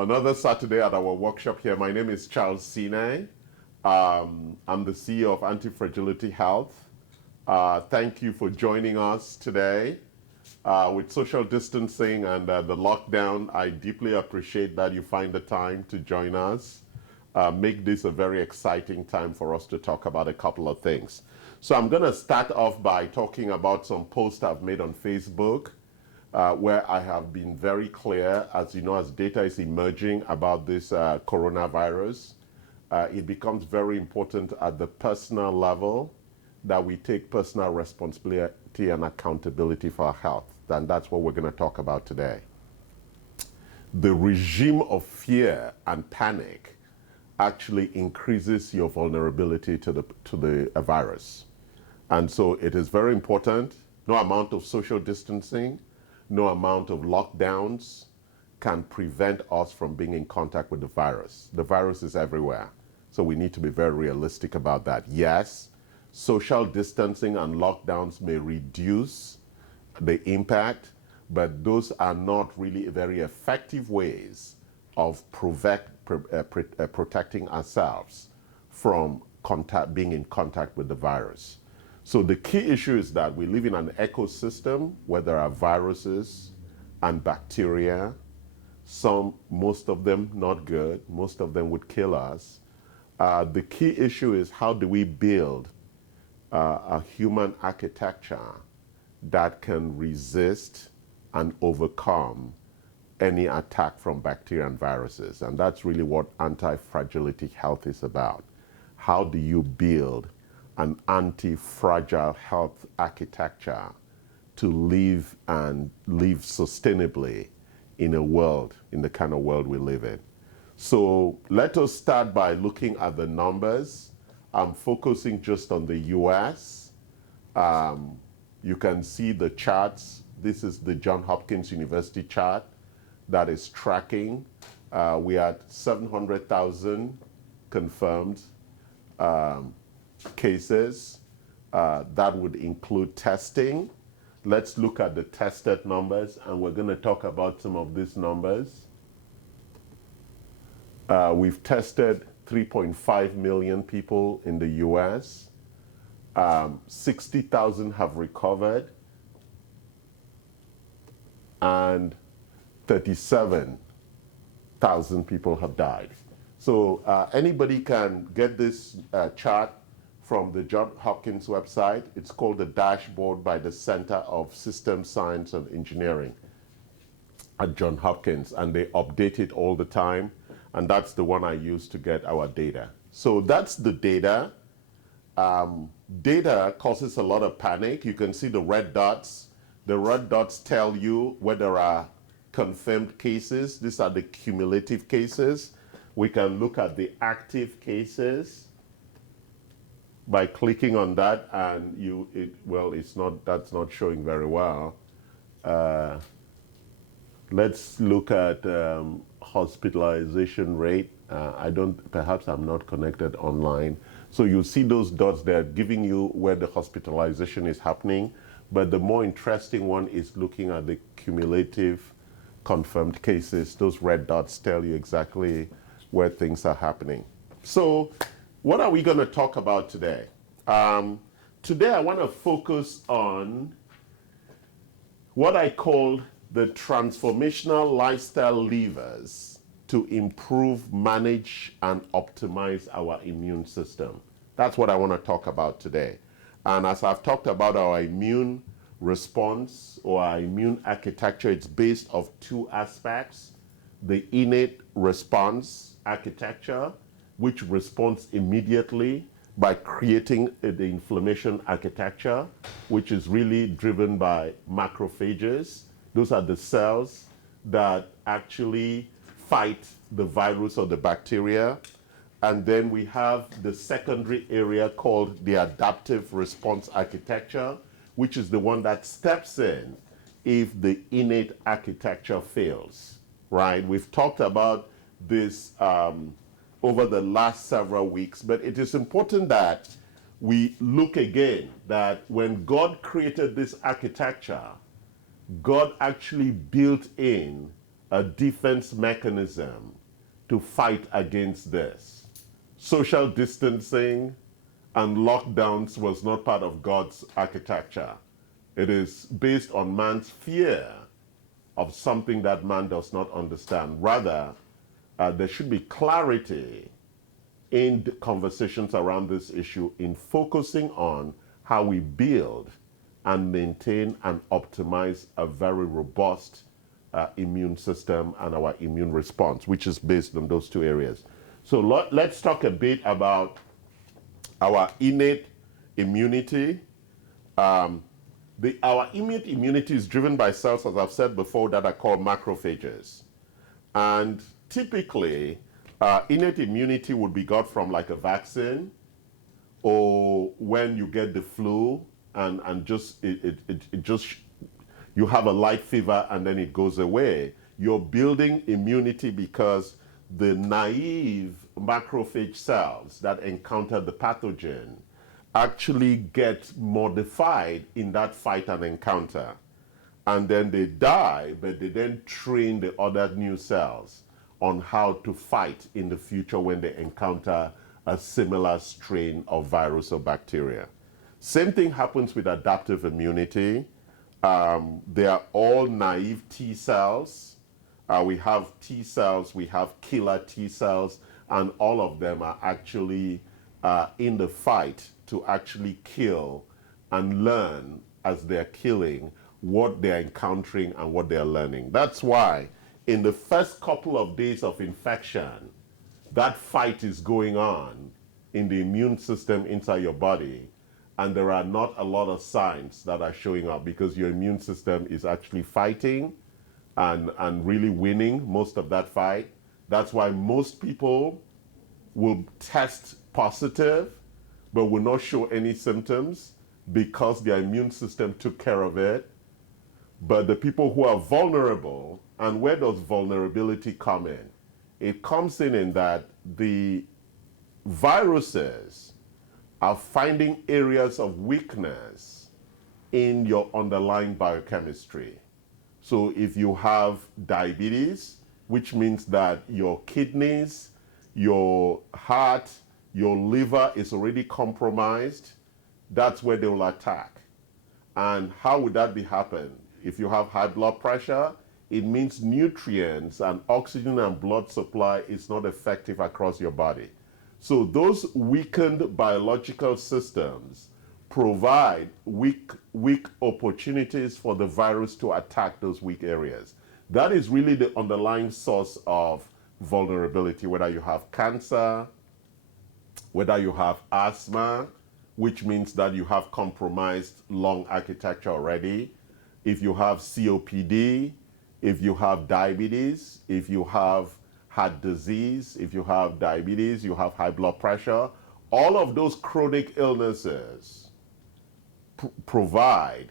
Another Saturday at our workshop here. My name is Charles Sine. I'm the CEO of Anti-Fragility Health. Thank you for joining us today. With social distancing and the lockdown, I deeply appreciate that you find the time to join us. Make this a very exciting time for us to talk about a couple of things. So I'm going to start off by talking about some posts I've made on Facebook. Where I have been very clear, as you know, as data is emerging about this coronavirus, it becomes very important at the personal level that we take personal responsibility and accountability for our health. And that's what we're going to talk about today. The regime of fear and panic actually increases your vulnerability to the virus. And so it is very important. No amount of social distancing, no amount of lockdowns can prevent us from being in contact with the virus. The virus is everywhere, so we need to be very realistic about that. Yes, social distancing and lockdowns may reduce the impact, but those are not really very effective ways of protecting ourselves from being in contact with the virus. So the key issue is that we live in an ecosystem where there are viruses and bacteria, most of them not good, most of them would kill us. The key issue is how do we build a human architecture that can resist and overcome any attack from bacteria and viruses. And that's really what anti-fragility health is about. How do you build an anti-fragile health architecture to live and live sustainably in the kind of world we live in. So let us start by looking at the numbers. I'm focusing just on the US. You can see the charts. This is the Johns Hopkins University chart that is tracking. We had 700,000 confirmed cases. That would include testing. Let's look at the tested numbers, and we're going to talk about some of these numbers. We've tested 3.5 million people in the US. 60,000 have recovered, and 37,000 people have died. So anybody can get this chart from the Johns Hopkins website. It's called the Dashboard by the Center of Systems Science and Engineering at Johns Hopkins, and they update it all the time, and that's the one I use to get our data. So that's the data. Data causes a lot of panic. You can see the red dots. The red dots tell you where there are confirmed cases. These are the cumulative cases. We can look at the active cases by clicking on that, and that's not showing very well. Let's look at hospitalization rate. Perhaps I'm not connected online. So you see those dots there giving you where the hospitalization is happening, but the more interesting one is looking at the cumulative confirmed cases. Those red dots tell you exactly where things are happening. So what are we going to talk about today? Today I want to focus on what I call the transformational lifestyle levers to improve, manage, and optimize our immune system. That's what I want to talk about today. And as I've talked about our immune response or our immune architecture, it's based of two aspects: the innate response architecture, which responds immediately by creating the inflammation architecture, which is really driven by macrophages. Those are the cells that actually fight the virus or the bacteria. And then we have the secondary area called the adaptive response architecture, which is the one that steps in if the innate architecture fails, right? We've talked about this over the last several weeks, but it is important that we look again that when God created this architecture, God actually built in a defense mechanism to fight against this. Social distancing and lockdowns was not part of God's architecture. It is based on man's fear of something that man does not understand. Rather, there should be clarity in the conversations around this issue in focusing on how we build and maintain and optimize a very robust immune system and our immune response, which is based on those two areas. So let's talk a bit about our innate immunity. Our innate immunity is driven by cells, as I've said before, that are called macrophages. And typically, innate immunity would be got from like a vaccine, or when you get the flu and just you have a light fever and then it goes away. You're building immunity because the naive macrophage cells that encounter the pathogen actually get modified in that fight and encounter. And then they die, but they then train the other new cells on how to fight in the future when they encounter a similar strain of virus or bacteria. Same thing happens with adaptive immunity. They are all naive T cells. We have T cells, we have killer T cells, and all of them are actually in the fight to actually kill and learn as they're killing what they're encountering and what they're learning. That's why in the first couple of days of infection, that fight is going on in the immune system inside your body, and there are not a lot of signs that are showing up because your immune system is actually fighting and really winning most of that fight. That's why most people will test positive but will not show any symptoms because their immune system took care of it. But the people who are vulnerable, and where does vulnerability come in? It comes in that the viruses are finding areas of weakness in your underlying biochemistry. So if you have diabetes, which means that your kidneys, your heart, your liver is already compromised, that's where they will attack. And how would that be happen? If you have high blood pressure, it means nutrients and oxygen and blood supply is not effective across your body. So those weakened biological systems provide weak opportunities for the virus to attack those weak areas. That is really the underlying source of vulnerability, whether you have cancer, whether you have asthma, which means that you have compromised lung architecture already, if you have COPD, if you have diabetes, if you have heart disease, if you have diabetes, you have high blood pressure, all of those chronic illnesses provide,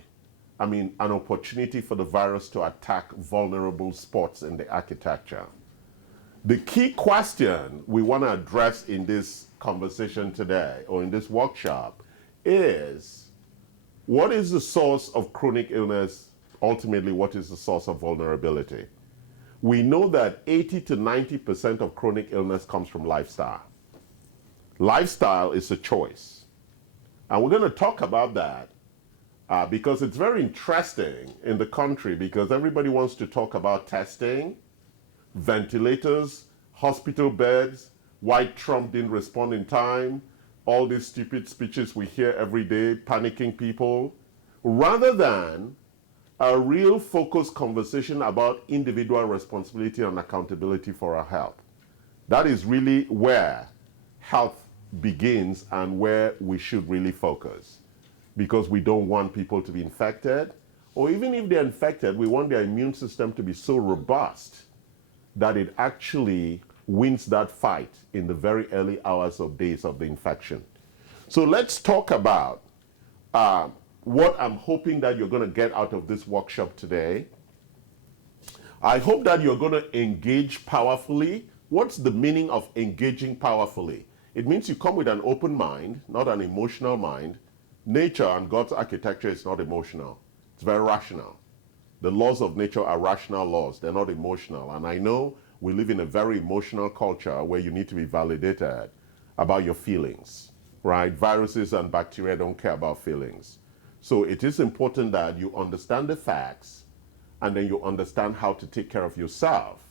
an opportunity for the virus to attack vulnerable spots in the architecture. The key question we want to address in this conversation today, or in this workshop, is what is the source of chronic illness? Ultimately, what is the source of vulnerability? We know that 80 to 90% of chronic illness comes from lifestyle. Lifestyle is a choice. And we're going to talk about that because it's very interesting in the country, because everybody wants to talk about testing, ventilators, hospital beds, why Trump didn't respond in time, all these stupid speeches we hear every day, panicking people, rather than a real focused conversation about individual responsibility and accountability for our health. That is really where health begins and where we should really focus, because we don't want people to be infected, or even if they're infected, we want their immune system to be so robust that it actually wins that fight in the very early hours of days of the infection. So let's talk about what I'm hoping that you're going to get out of this workshop today. I hope that you're going to engage powerfully. What's the meaning of engaging powerfully? It means you come with an open mind, not an emotional mind. Nature and God's architecture is not emotional. It's very rational. The laws of nature are rational laws. They're not emotional. And I know we live in a very emotional culture where you need to be validated about your feelings, right? Viruses and bacteria don't care about feelings. So it is important that you understand the facts and then you understand how to take care of yourself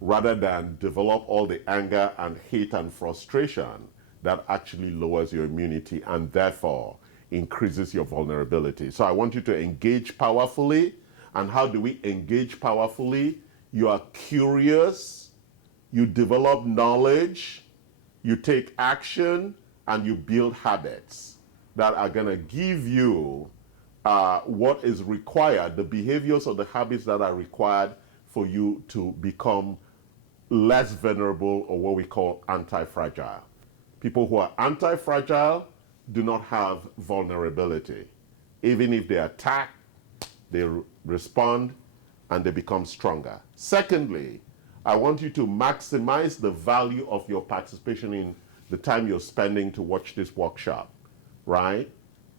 rather than develop all the anger and hate and frustration that actually lowers your immunity and therefore increases your vulnerability. So I want you to engage powerfully. And how do we engage powerfully? You are curious, you develop knowledge, you take action, and you build habits that are going to give you what is required, the behaviors or the habits that are required for you to become less vulnerable, or what we call anti-fragile. People who are anti-fragile do not have vulnerability. Even if they attack, they respond and they become stronger. Secondly, I want you to maximize the value of your participation in the time you're spending to watch this workshop, right?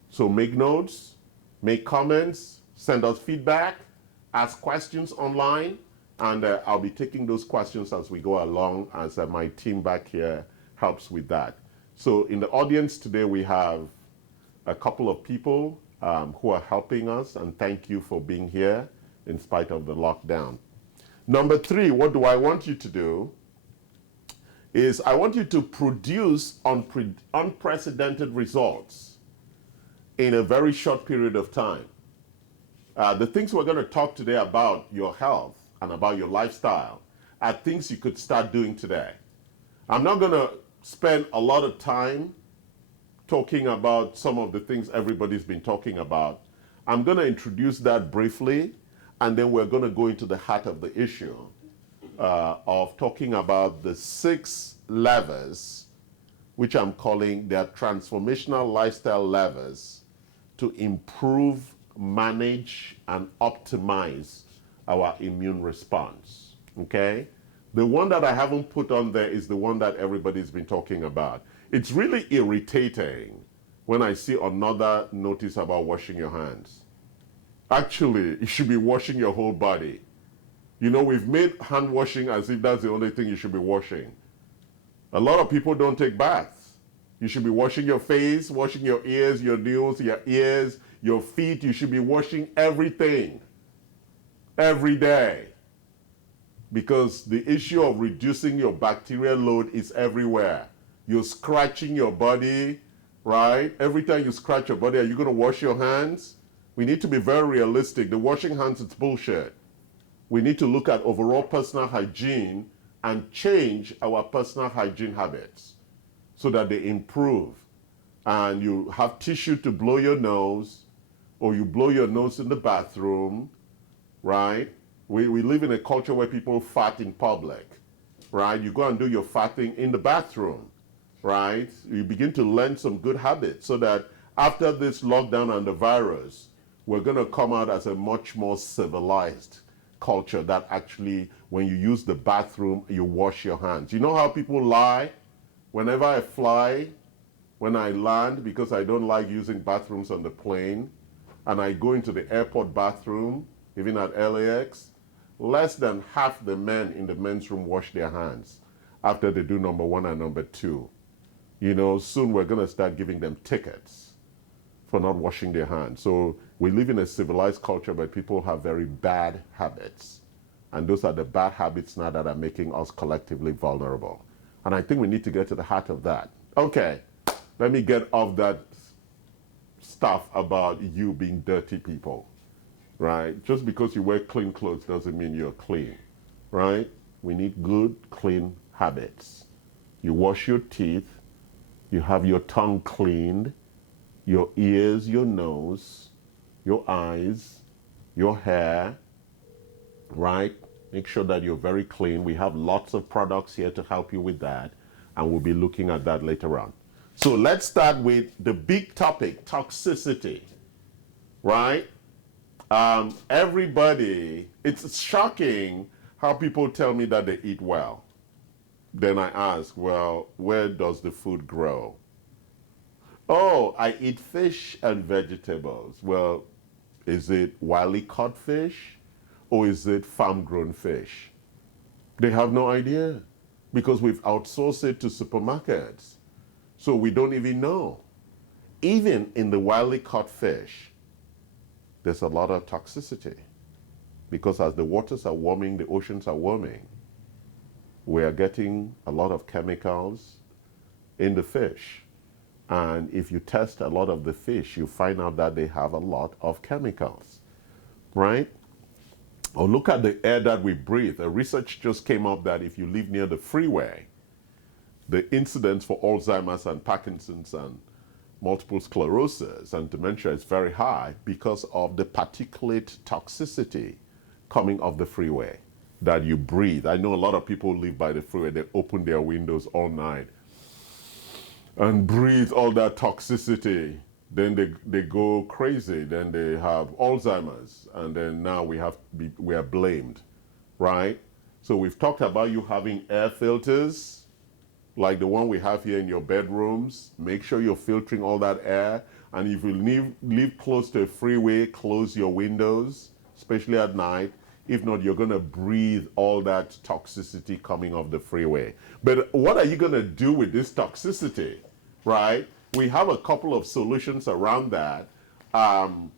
So make notes, make comments, send us feedback, ask questions online, and I'll be taking those questions as we go along, as my team back here helps with that. So in the audience today, we have a couple of people who are helping us, and thank you for being here in spite of the lockdown. Number three, what do I want you to do is I want you to produce unprecedented results in a very short period of time. The things we're going to talk today about your health and about your lifestyle are things you could start doing today. I'm not going to spend a lot of time talking about some of the things everybody's been talking about. I'm going to introduce that briefly, and then we're going to go into the heart of the issue of talking about the 6 levers, which I'm calling their transformational lifestyle levers to improve, manage, and optimize our immune response, okay? The one that I haven't put on there is the one that everybody's been talking about. It's really irritating when I see another notice about washing your hands. Actually, you should be washing your whole body. You know, we've made hand washing as if that's the only thing you should be washing. A lot of people don't take baths. You should be washing your face, washing your ears, your nails, your ears, your feet. You should be washing everything every day, because the issue of reducing your bacterial load is everywhere. You're scratching your body, right? Every time you scratch your body, are you going to wash your hands? We need to be very realistic. The washing hands, it's bullshit. We need to look at overall personal hygiene and change our personal hygiene habits so that they improve. And you have tissue to blow your nose, or you blow your nose in the bathroom, right? We live in a culture where people fart in public, right? You go and do your farting in the bathroom, right? You begin to learn some good habits so that after this lockdown and the virus, we're going to come out as a much more civilized culture that actually, when you use the bathroom, you wash your hands. You know how people lie? Whenever I fly, when I land, because I don't like using bathrooms on the plane, and I go into the airport bathroom, even at LAX, less than half the men in the men's room wash their hands after they do number 1 and number 2. You know, soon we're going to start giving them tickets for not washing their hands. So we live in a civilized culture where people have very bad habits. And those are the bad habits now that are making us collectively vulnerable. And I think we need to get to the heart of that. Okay, let me get off that stuff about you being dirty people, right? Just because you wear clean clothes doesn't mean you're clean, right? We need good, clean habits. You wash your teeth, you have your tongue cleaned, your ears, your nose, your eyes, your hair, right? Make sure that you're very clean. We have lots of products here to help you with that, and we'll be looking at that later on. So let's start with the big topic, toxicity, right? Everybody, it's shocking how people tell me that they eat well. Then I ask, well, where does the food grow? Oh, I eat fish and vegetables. Well, Is it wildly caught fish or is it farm-grown fish? They have no idea because we've outsourced it to supermarkets. So we don't even know. Even in the wildly caught fish, there's a lot of toxicity because as the waters are warming, the oceans are warming. We are getting a lot of chemicals in the fish. And if you test a lot of the fish, you find out that they have a lot of chemicals, right? Or look at the air that we breathe. A research just came up that if you live near the freeway, the incidence for Alzheimer's and Parkinson's and multiple sclerosis and dementia is very high because of the particulate toxicity coming off the freeway that you breathe. I know a lot of people live by the freeway. They open their windows all night and breathe all that toxicity. Then they go crazy. Then they have Alzheimer's. And then now we are blamed, right? So we've talked about you having air filters like the one we have here in your bedrooms. Make sure you're filtering all that air. And if you live close to a freeway, close your windows, especially at night. If not, you're going to breathe all that toxicity coming off the freeway. But what are you going to do with this toxicity, right? We have a couple of solutions around that. And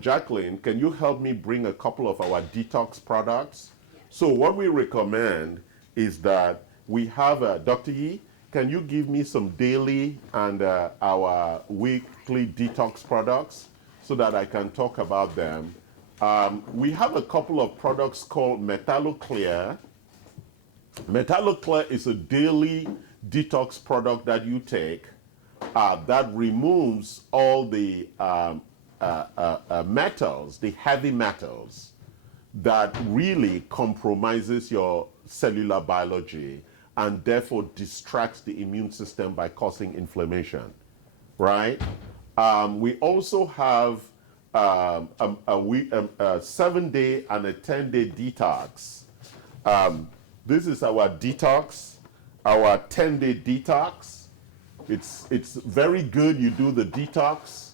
Jacqueline, can you help me bring a couple of our detox products? So what we recommend is that we have, Dr. Yi, can you give me some daily and our weekly detox products so that I can talk about them? We have a couple of products called MetalloClear. MetalloClear is a daily detox product that you take that removes all the metals, the heavy metals that really compromises your cellular biology and therefore distracts the immune system by causing inflammation, right? We also have a 7-day and a 10-day detox. This is our detox, our 10-day detox. It's very good. You do the detox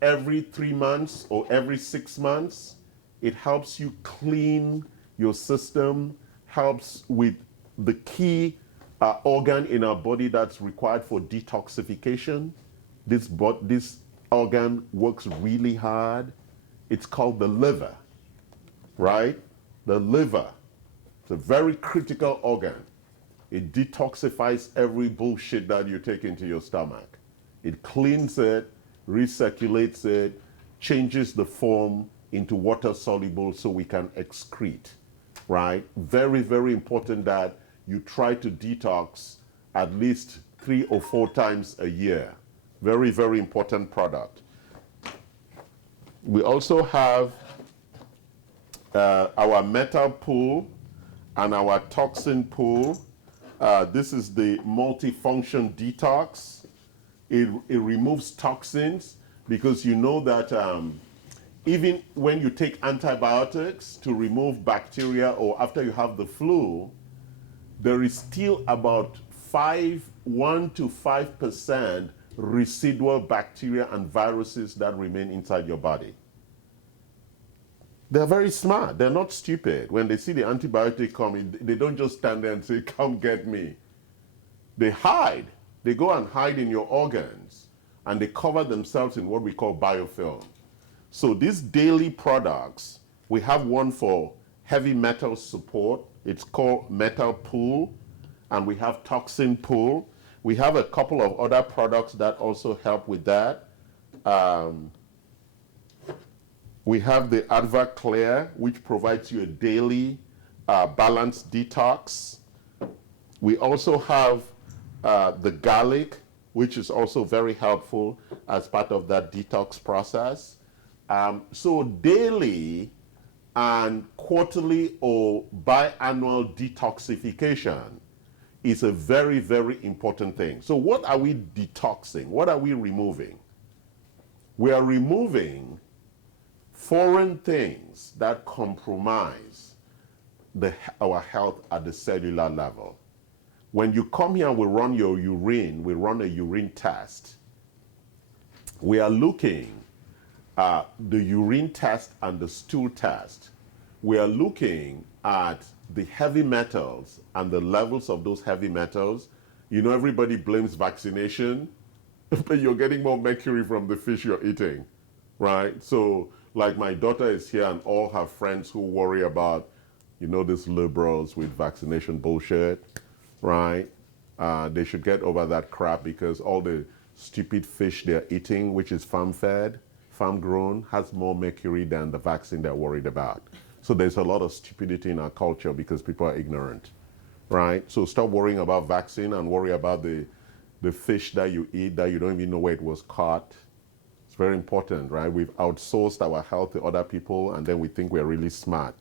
every 3 months or every 6 months. It helps you clean your system, helps with the key organ in our body that's required for detoxification. This organ works really hard. It's called the liver, right? The liver. It's a very critical organ. It detoxifies every bullshit that you take into your stomach. It cleans it, recirculates it, changes the form into water soluble so we can excrete, right? Very, very important that you try to detox at least 3 or 4 times a year. Very, very important product. We also have our metal pool and our toxin pool. This is the multifunction detox. It removes toxins because you know that even when you take antibiotics to remove bacteria or after you have the flu, there is still about 1 to 5% residual bacteria and viruses that remain inside your body. They're very smart. They're not stupid. When they see the antibiotic coming, they don't just stand there and say, come get me. They hide. They go and hide in your organs, and they cover themselves in what we call biofilm. So these daily products, we have one for heavy metal support. It's called Metal Pool, and we have Toxin Pool. We have a couple of other products that also help with that. We have the Adva Clear, which provides you a daily balanced detox. We also have the garlic, which is also very helpful as part of that detox process. So daily and quarterly or biannual detoxification is a very, very important thing. So what are we detoxing? What are we removing? We are removing foreign things that compromise our health at the cellular level. When you come here, we run your urine, we run a urine test. We are looking the urine test and the stool test, we are looking at the heavy metals and the levels of those heavy metals. You know, everybody blames vaccination, but you're getting more mercury from the fish you're eating, right? So, like my daughter is here and all her friends who worry about, you know, these liberals with vaccination bullshit, right? They should get over that crap because all the stupid fish they're eating, which is farm-fed, farm-grown, has more mercury than the vaccine they're worried about. So there's a lot of stupidity in our culture because people are ignorant, right? So stop worrying about vaccine and worry about the fish that you eat that you don't even know where it was caught. It's very important, right? We've outsourced our health to other people and then we think we're really smart.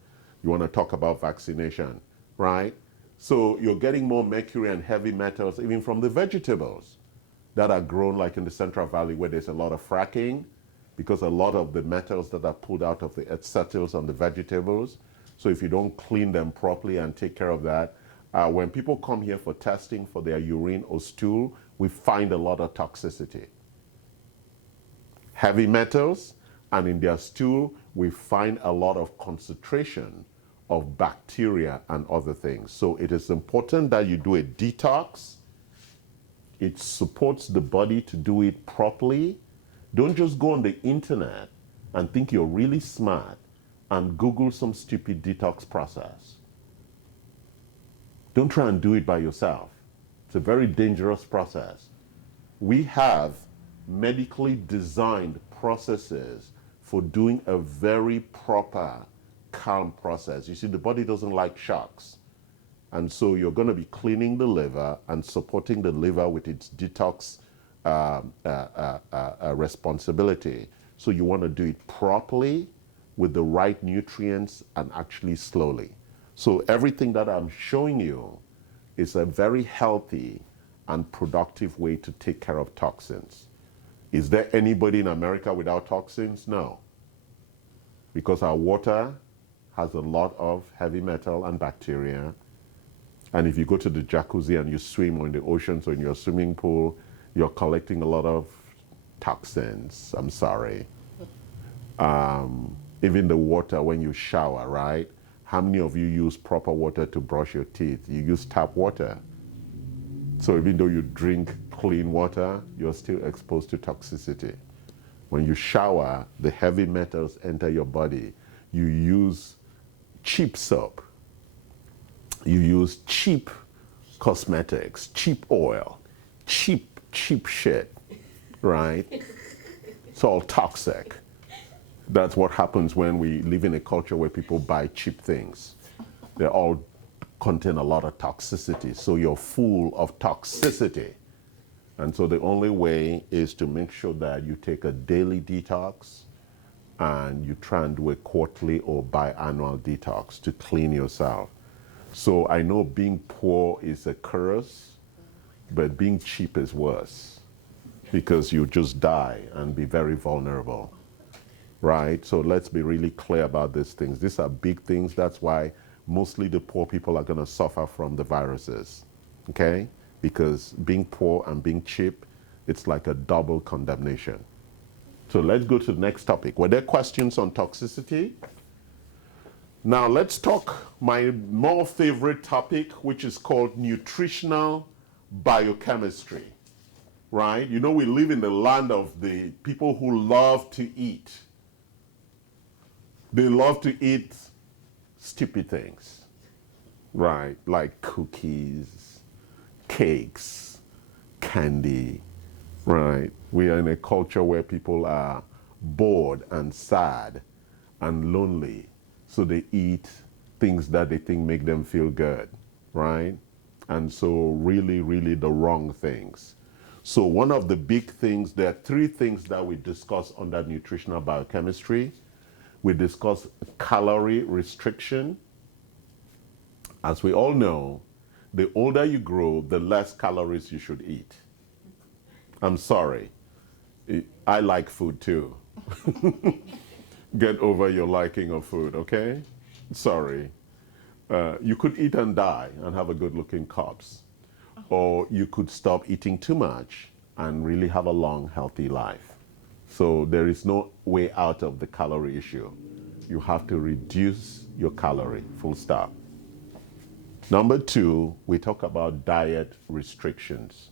You want to talk about vaccination, right? So you're getting more mercury and heavy metals even from the vegetables that are grown like in the Central Valley where there's a lot of fracking, because a lot of the metals that are pulled out of the earth settles on the vegetables. So if you don't clean them properly and take care of that, when people come here for testing for their urine or stool, we find a lot of toxicity. Heavy metals, and in their stool, we find a lot of concentration of bacteria and other things. So it is important that you do a detox. It supports the body to do it properly. Don't just go on the internet and think you're really smart and Google some stupid detox process. Don't try and do it by yourself. It's a very dangerous process. We have medically designed processes for doing a very proper, calm process. You see, the body doesn't like shocks. And so you're going to be cleaning the liver and supporting the liver with its detox responsibility. So you want to do it properly with the right nutrients and actually slowly. So everything that I'm showing you is a very healthy and productive way to take care of toxins. Is there anybody in America without toxins? No. Because our water has a lot of heavy metal and bacteria. And if you go to the jacuzzi and you swim, or in the oceans or in your swimming pool, you're collecting a lot of toxins. I'm sorry. Even the water when you shower, right? How many of you use proper water to brush your teeth? You use tap water. So even though you drink clean water, you're still exposed to toxicity. When you shower, the heavy metals enter your body. You use cheap soap. You use cheap cosmetics, cheap oil, cheap shit, right? It's all toxic. That's what happens when we live in a culture where people buy cheap things. They all contain a lot of toxicity. So you're full of toxicity. And so the only way is to make sure that you take a daily detox and you try and do a quarterly or biannual detox to clean yourself. So I know being poor is a curse, but being cheap is worse because you just die and be very vulnerable, right? So let's be really clear about these things. These are big things. That's why mostly the poor people are going to suffer from the viruses, okay? Because being poor and being cheap, it's like a double condemnation. So let's go to the next topic. Were there questions on toxicity? Now let's talk my more favorite topic, which is called nutritional biochemistry, right? You know, we live in the land of the people who love to eat. They love to eat stupid things, right? Like cookies, cakes, candy, right? We are in a culture where people are bored and sad and lonely. So they eat things that they think make them feel good, right? And so really, really the wrong things. So one of the big things, there are three things that we discuss under nutritional biochemistry. We discuss calorie restriction. As we all know, the older you grow, the less calories you should eat. I'm sorry. I like food too. Get over your liking of food, okay? Sorry. You could eat and die and have a good-looking corpse. Or you could stop eating too much and really have a long, healthy life. So there is no way out of the calorie issue. You have to reduce your calorie, full stop. Number two, we talk about diet restrictions,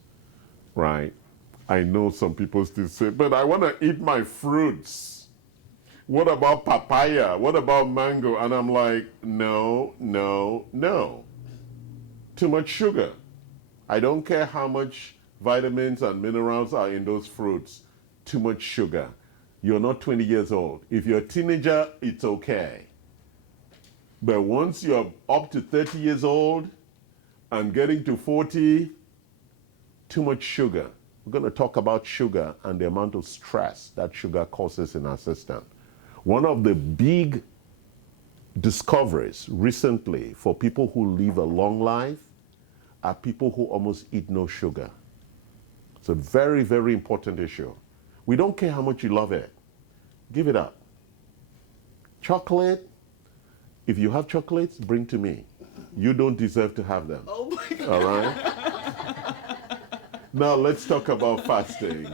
right? I know some people still say, but I want to eat my fruits. What about papaya? What about mango? And I'm like, no, no, no. Too much sugar. I don't care how much vitamins and minerals are in those fruits. Too much sugar. You're not 20 years old. If you're a teenager, it's okay. But once you're up to 30 years old and getting to 40, too much sugar. We're going to talk about sugar and the amount of stress that sugar causes in our system. One of the big discoveries recently for people who live a long life are people who almost eat no sugar. It's a very, very important issue. We don't care how much you love it. Give it up. Chocolate, if you have chocolates, bring to me. You don't deserve to have them. Oh my God. All right? Now let's talk about fasting.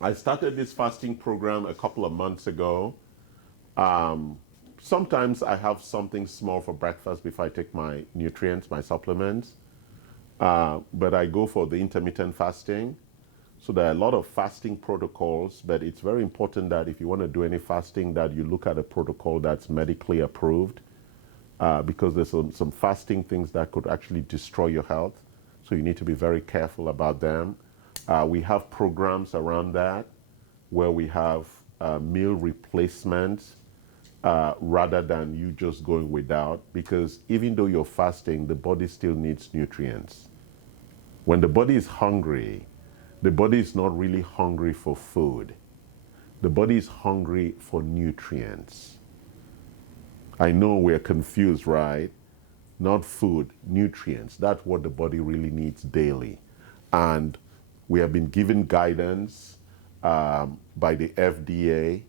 I started this fasting program a couple of months ago. Sometimes I have something small for breakfast before I take my nutrients, my supplements. But I go for the intermittent fasting. So there are a lot of fasting protocols, but it's very important that if you want to do any fasting, that you look at a protocol that's medically approved, because there's some fasting things that could actually destroy your health. So you need to be very careful about them. We have programs around that where we have meal replacements rather than you just going without, because even though you're fasting, the body still needs nutrients. When the body is hungry, the body is not really hungry for food. The body is hungry for nutrients. I know we're confused, right? Not food, nutrients. That's what the body really needs daily. And we have been given guidance by the FDA.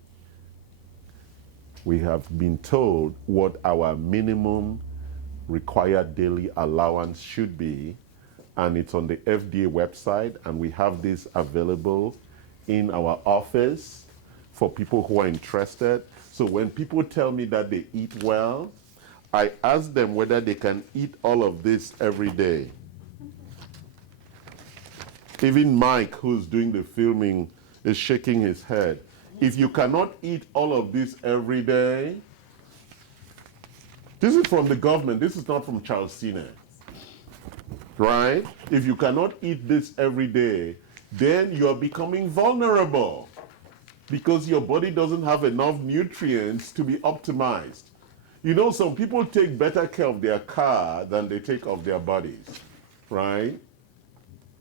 We have been told what our minimum required daily allowance should be, and it's on the FDA website, and we have this available in our office for people who are interested. So when people tell me that they eat well, I ask them whether they can eat all of this every day. Even Mike, who's doing the filming, is shaking his head. If you cannot eat all of this every day, this is from the government, this is not from Charles Sine, right? If you cannot eat this every day, then you're becoming vulnerable because your body doesn't have enough nutrients to be optimized. You know, some people take better care of their car than they take of their bodies, right?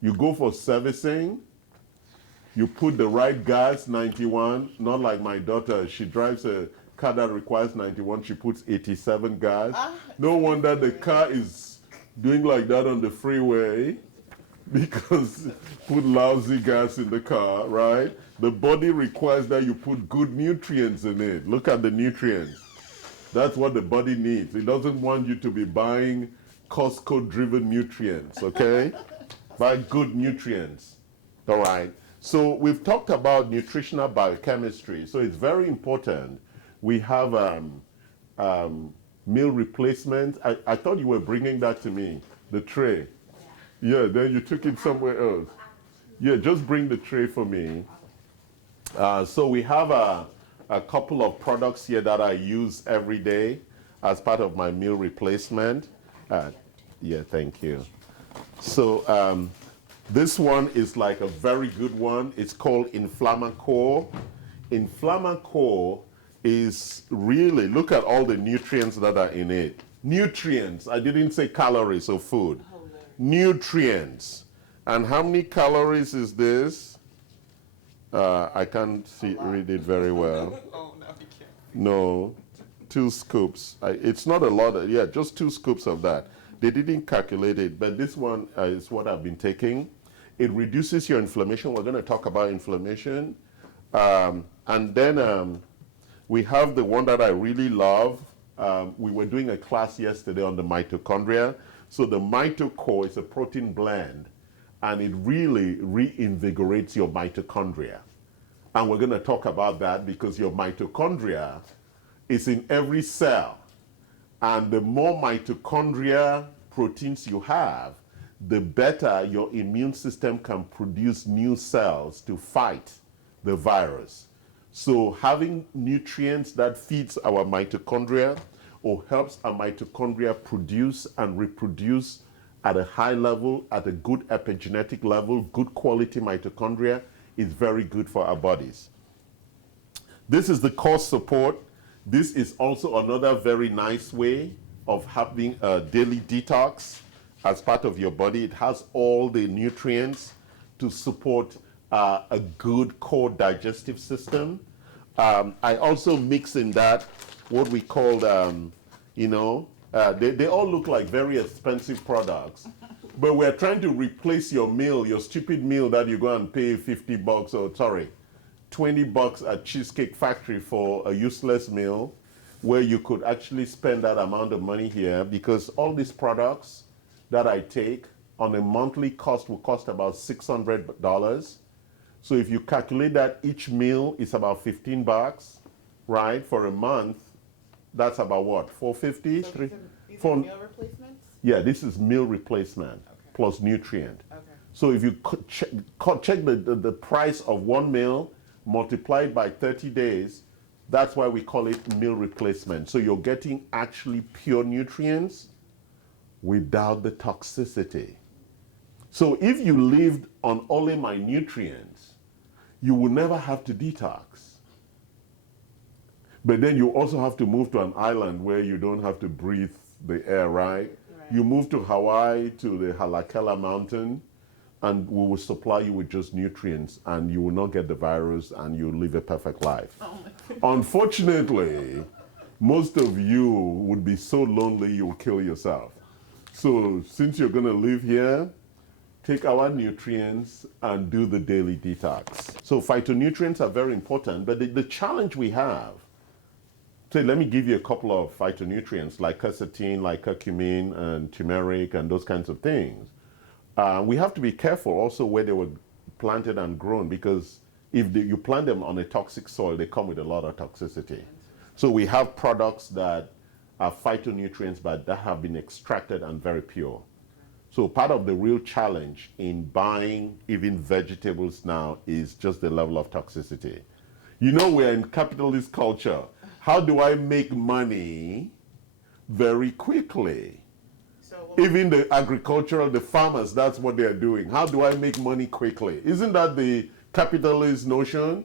You go for servicing, you put the right gas, 91, not like my daughter, she drives a car that requires 91, she puts 87 gas. No wonder the car is doing like that on the freeway, because put lousy gas in the car, right? The body requires that you put good nutrients in it. Look at the nutrients. That's what the body needs. It doesn't want you to be buying Costco-driven nutrients, okay? Buy good nutrients, all right? So we've talked about nutritional biochemistry, so it's very important. We have meal replacement. I thought you were bringing that to me, the tray. Yeah, then you took it somewhere else. Yeah, just bring the tray for me. So we have a couple of products here that I use every day as part of my meal replacement. Yeah, thank you. So this one is like a very good one. It's called Inflammacore. Inflammacore is really, look at all the nutrients that are in it. Nutrients, I didn't say calories of food. Nutrients. And how many calories is this? I can't read it very well. Oh, no, you can't. No, 2 scoops. It's not a lot, yeah, just 2 scoops of that. They didn't calculate it, but this one is what I've been taking. It reduces your inflammation. We're going to talk about inflammation. And then we have the one that I really love. We were doing a class yesterday on the mitochondria. So the mitochore is a protein blend. and it really reinvigorates your mitochondria. And we're going to talk about that because your mitochondria is in every cell. And the more mitochondria proteins you have, the better your immune system can produce new cells to fight the virus. So having nutrients that feeds our mitochondria or helps our mitochondria produce and reproduce at a high level, at a good epigenetic level, good quality mitochondria is very good for our bodies. This is the core support. This is also another very nice way of having a daily detox as part of your body. It has all the nutrients to support a good core digestive system. I also mix in that what we call, they all look like very expensive products, but we're trying to replace your meal, your stupid meal that you go and pay $50 or sorry, $20 at Cheesecake Factory for a useless meal, where you could actually spend that amount of money here, because all these products that I take on a monthly cost will cost about $600. So if you calculate that each meal is about $15, right, for a month, that's about what, $450? So these are meal replacements? Yeah, this is meal replacement plus nutrient. Okay. So if you check the price of one meal multiplied by 30 days, that's why we call it meal replacement. So you're getting actually pure nutrients without the toxicity. So if you lived on only my nutrients, you will never have to detox. But then you also have to move to an island where you don't have to breathe the air, right? You move to Hawaii, to the Halakela mountain, and we will supply you with just nutrients, and you will not get the virus, and you'll live a perfect life. Unfortunately, most of you would be so lonely you'll kill yourself. So since you're going to live here, take our nutrients and do the daily detox. So phytonutrients are very important, but the challenge we have, so let me give you a couple of phytonutrients like quercetin, like curcumin, and turmeric, and those kinds of things. We have to be careful also where they were planted and grown, because if you plant them on a toxic soil, they come with a lot of toxicity. So we have products that are phytonutrients, but that have been extracted and very pure. So part of the real challenge in buying even vegetables now is just the level of toxicity. You know, we're in capitalist culture. How do I make money very quickly? Even the agricultural, the farmers, that's what they're doing. How do I make money quickly? Isn't that the capitalist notion?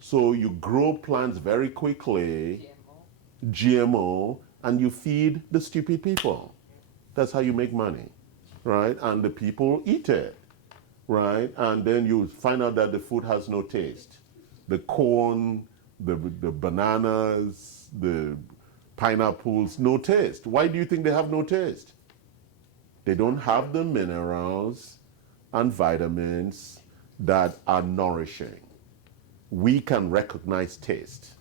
So you grow plants very quickly, GMO, and you feed the stupid people. That's how you make money, right? And the people eat it, right? And then you find out that the food has no taste. The corn, the bananas, the pineapples, no taste. Why do you think they have no taste? They don't have the minerals and vitamins that are nourishing. We can recognize taste.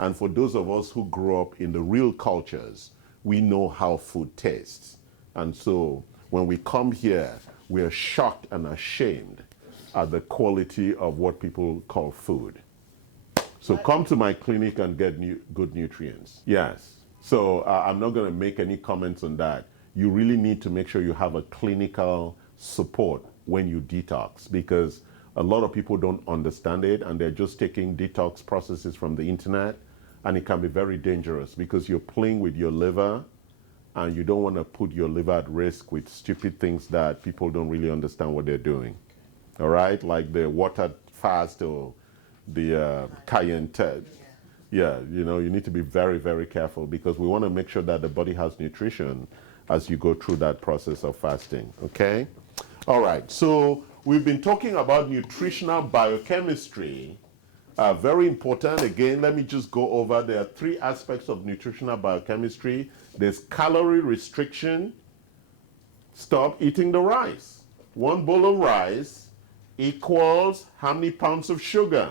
And for those of us who grew up in the real cultures, we know how food tastes. And so when we come here, we are shocked and ashamed at the quality of what people call food. So come to my clinic and get good nutrients. Yes. So I'm not going to make any comments on that. You really need to make sure you have a clinical support when you detox, because a lot of people don't understand it and they're just taking detox processes from the internet, and it can be very dangerous because you're playing with your liver and you don't want to put your liver at risk with stupid things that people don't really understand what they're doing. All right? Like the water fast or the cayenne tea. Yeah, you know, you need to be very, very careful because we want to make sure that the body has nutrition as you go through that process of fasting, okay? All right, so we've been talking about nutritional biochemistry. Very important. Again, let me just go over. There are three aspects of nutritional biochemistry. There's calorie restriction. Stop eating the rice. 1 bowl of rice equals how many pounds of sugar?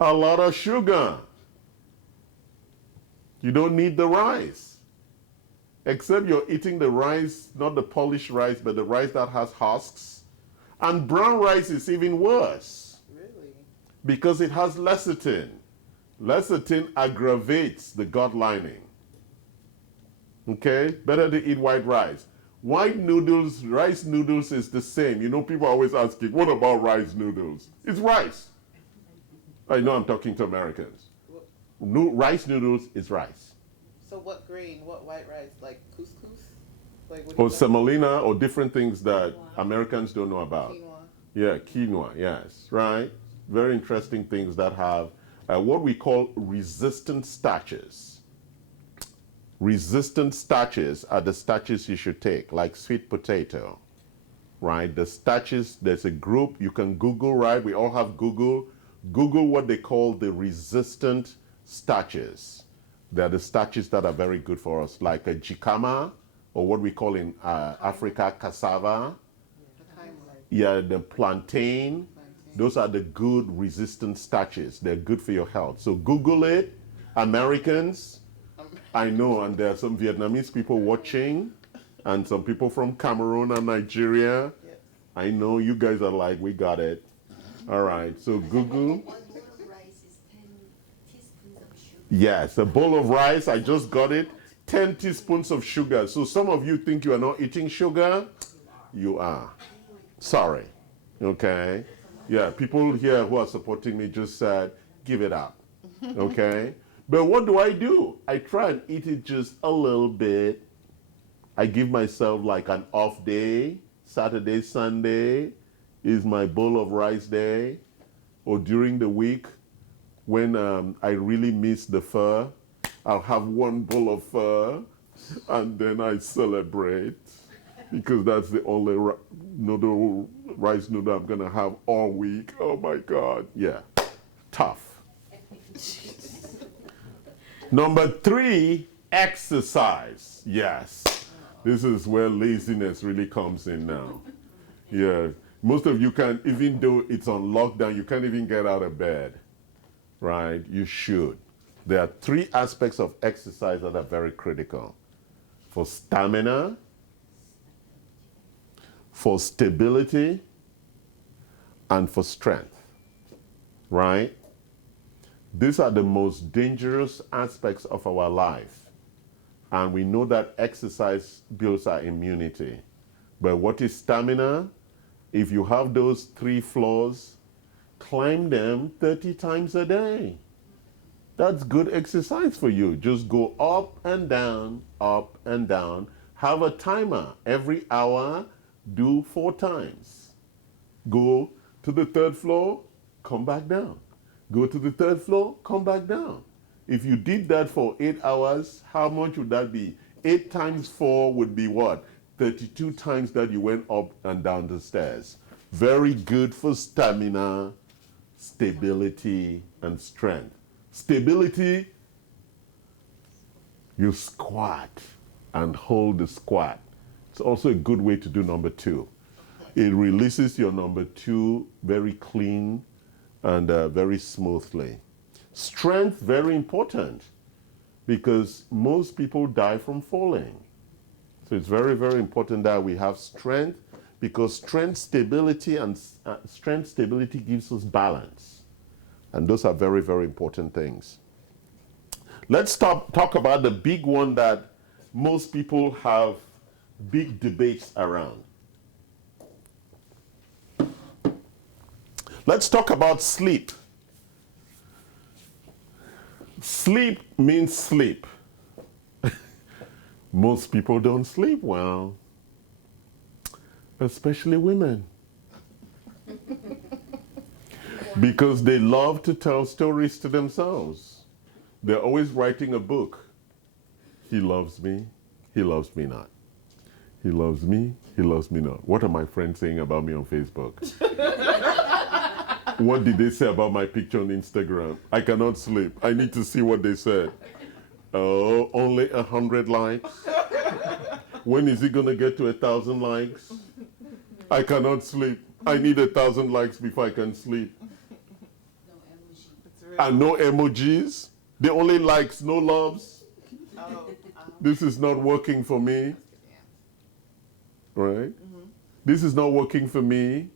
A lot of sugar. You don't need the rice. except you're eating the rice, not the polished rice, but the rice that has husks. And brown rice is even worse. Really? Because it has lecithin. Lecithin aggravates the gut lining. Okay? Better to eat white rice. White noodles, rice noodles is the same. You know, people always asking, what about rice noodles? It's rice. I know I'm talking to Americans. Rice noodles is rice. So what grain, what white rice? Like couscous? Like what Or semolina or different things that Americans don't know about. Quinoa. Yeah, quinoa, yes, right? Very interesting things that have what we call resistant starches. Resistant starches are the starches you should take, like sweet potato, right? The starches, there's a group, you can Google, right? We all have Google. Google what they call the resistant starches. They're the starches that are very good for us, like a jicama, or what we call in Africa, cassava. Yeah, the plantain. Those are the good resistant starches. They're good for your health. So Google it, Americans. I know, and there are some Vietnamese people watching, and some people from Cameroon and Nigeria. Yes. I know you guys are like, we got it. All right, so Google. 1 bowl of rice is 10 teaspoons of sugar. Yes, a bowl of rice, I just got it. 10 teaspoons of sugar. So some of you think you are not eating sugar. You are. Sorry. Okay? Yeah, people here who are supporting me just said, give it up. Okay? But what do? I try and eat it just a little bit. I give myself like an off day. Saturday, Sunday is my bowl of rice day. Or during the week, when I really miss the pho, I'll have one bowl of pho, and then I celebrate. Because that's the only rice noodle I'm going to have all week. Oh my God. Yeah. Tough. Number 3, exercise. Yes. This is where laziness really comes in now. Yeah. Most of you can't, even though it's on lockdown, you can't even get out of bed. Right? You should. There are 3 aspects of exercise that are very critical. For stamina, for stability, and for strength. Right? These are the most dangerous aspects of our life. And we know that exercise builds our immunity. But what is stamina? If you have those 3 floors, climb them 30 times a day. That's good exercise for you. Just go up and down, up and down. Have a timer. Every hour, do 4 times. Go to the 3rd floor, come back down. Go to the 3rd floor, come back down. If you did that for 8 hours, how much would that be? 8 times 4 would be what? 32 times that you went up and down the stairs. Very good for stamina, stability, and strength. Stability, you squat and hold the squat. It's also a good way to do number 2. It releases your number 2 very clean and very smoothly. Strength, very important, because most people die from falling. So it's very, very important that we have strength, because strength stability gives us balance. And those are very, very important things. Let's talk about the big one that most people have big debates around. Let's talk about sleep. Sleep means sleep. Most people don't sleep well, especially women. Because they love to tell stories to themselves. They're always writing a book. He loves me not. He loves me not. What are my friends saying about me on Facebook? What did they say about my picture on Instagram? I cannot sleep. I need to see what they said. Oh, only 100 likes? When is it going to get to 1,000 likes? I cannot sleep. I need 1,000 likes before I can sleep. No emoji. It's really And no emojis? The only likes, no loves? Oh, This is not working for me. Right? This is not working for me.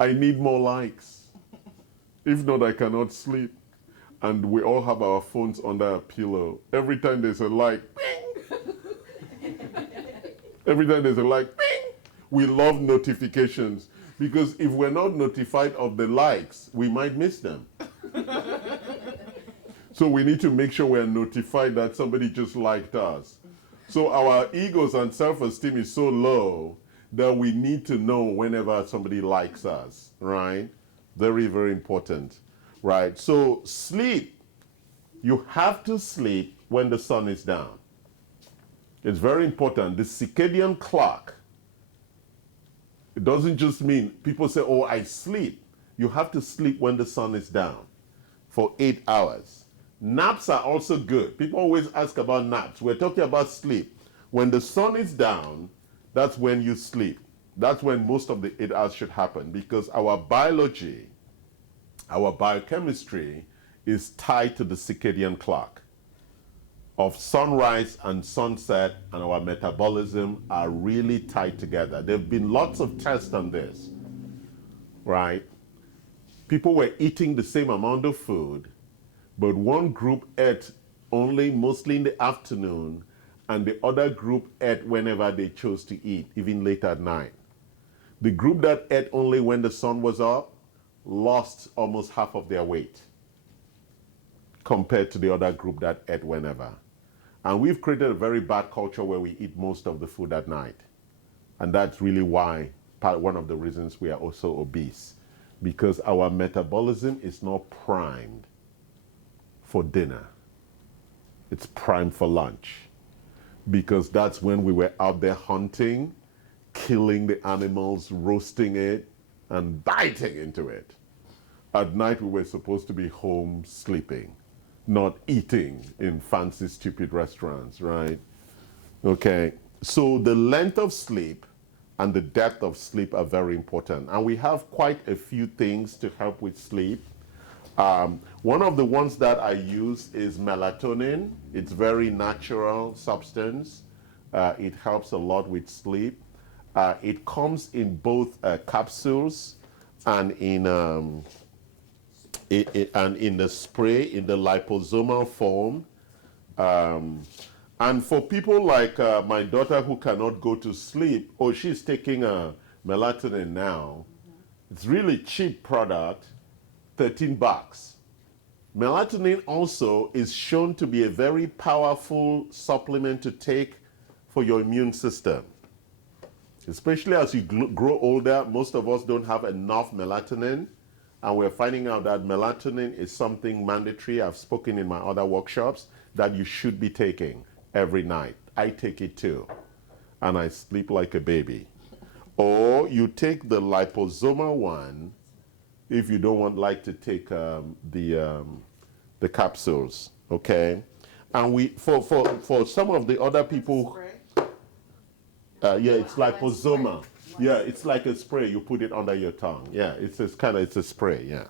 I need more likes. If not, I cannot sleep. And we all have our phones under a pillow. Every time there's a like, bing! Every time there's a like, bing! We love notifications. Because if we're not notified of the likes, we might miss them. So we need to make sure we're notified that somebody just liked us. So our egos and self-esteem is so low that we need to know whenever somebody likes us, right? Very, very important, right? So sleep. You have to sleep when the sun is down. It's very important. The circadian clock, it doesn't just mean people say, oh, I sleep. You have to sleep when the sun is down for 8 hours. Naps are also good. People always ask about naps. We're talking about sleep. When the sun is down, that's when you sleep. That's when most of the 8 hours should happen, because our biology, our biochemistry is tied to the circadian clock of sunrise and sunset, and our metabolism are really tied together. There have been lots of tests on this, right? People were eating the same amount of food, but one group ate only mostly in the afternoon, and the other group ate whenever they chose to eat, even late at night. The group that ate only when the sun was up lost almost half of their weight compared to the other group that ate whenever. And we've created a very bad culture where we eat most of the food at night. And that's really why, one of the reasons we are also obese, because our metabolism is not primed for dinner. It's primed for lunch, because that's when we were out there hunting, killing the animals, roasting it, and biting into it. At night, we were supposed to be home sleeping, not eating in fancy, stupid restaurants, right? Okay, so the length of sleep and the depth of sleep are very important. And we have quite a few things to help with sleep. One of the ones that I use is melatonin. It's very natural substance. It helps a lot with sleep. It comes in both capsules and in the spray, in the liposomal form. And for people like my daughter who cannot go to sleep, she's taking melatonin now. It's really cheap product, $13. Melatonin also is shown to be a very powerful supplement to take for your immune system. Especially as you grow older, most of us don't have enough melatonin, and we're finding out that melatonin is something mandatory. I've spoken in my other workshops that you should be taking every night. I take it too, and I sleep like a baby. Or you take the liposomal one if you don't want to take the capsules, okay? And for some of the other people, yeah, it's liposomal. Yeah, it's like a spray. You put it under your tongue. Yeah, it's a spray. Yeah,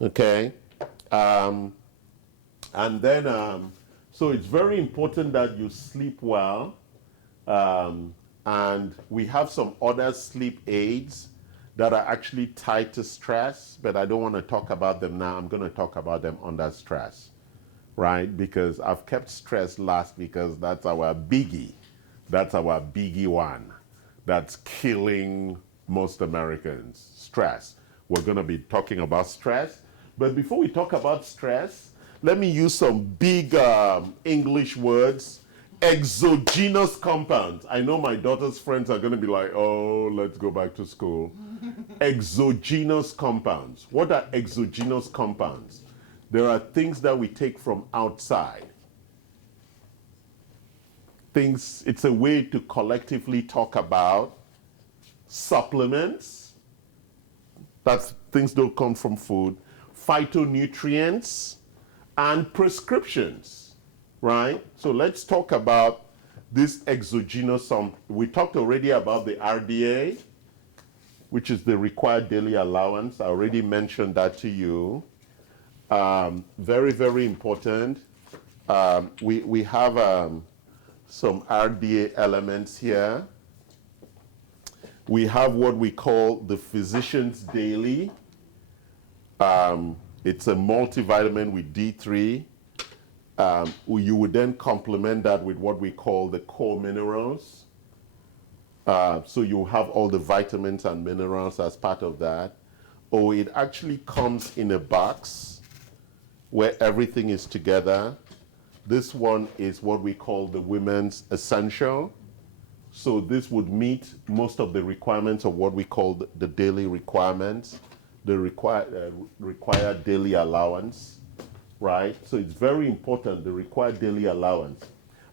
okay. And then so it's very important that you sleep well. And we have some other sleep aids that are actually tied to stress, but I don't want to talk about them now. I'm going to talk about them under stress, right? Because I've kept stress last, because that's our biggie. That's our biggie one. That's killing most Americans. Stress. We're going to be talking about stress. But before we talk about stress, let me use some big English words. Exogenous compounds. I know my daughter's friends are going to be like, oh, let's go back to school. Exogenous compounds. What are exogenous compounds? There are things that we take from outside. Things, it's a way to collectively talk about supplements. That's things don't come from food. Phytonutrients and prescriptions, right? So let's talk about this exogenous. We talked already about the RDA, which is the required daily allowance. I already mentioned that to you. Very, very important. We have some RDA elements here. We have what we call the Physician's Daily. It's a multivitamin with D3. You would then complement that with what we call the core minerals. So you have all the vitamins and minerals as part of that. Or it actually comes in a box where everything is together. This one is what we call the Women's Essential. So this would meet most of the requirements of what we call the daily requirements, the required daily allowance, right? So it's very important, the required daily allowance.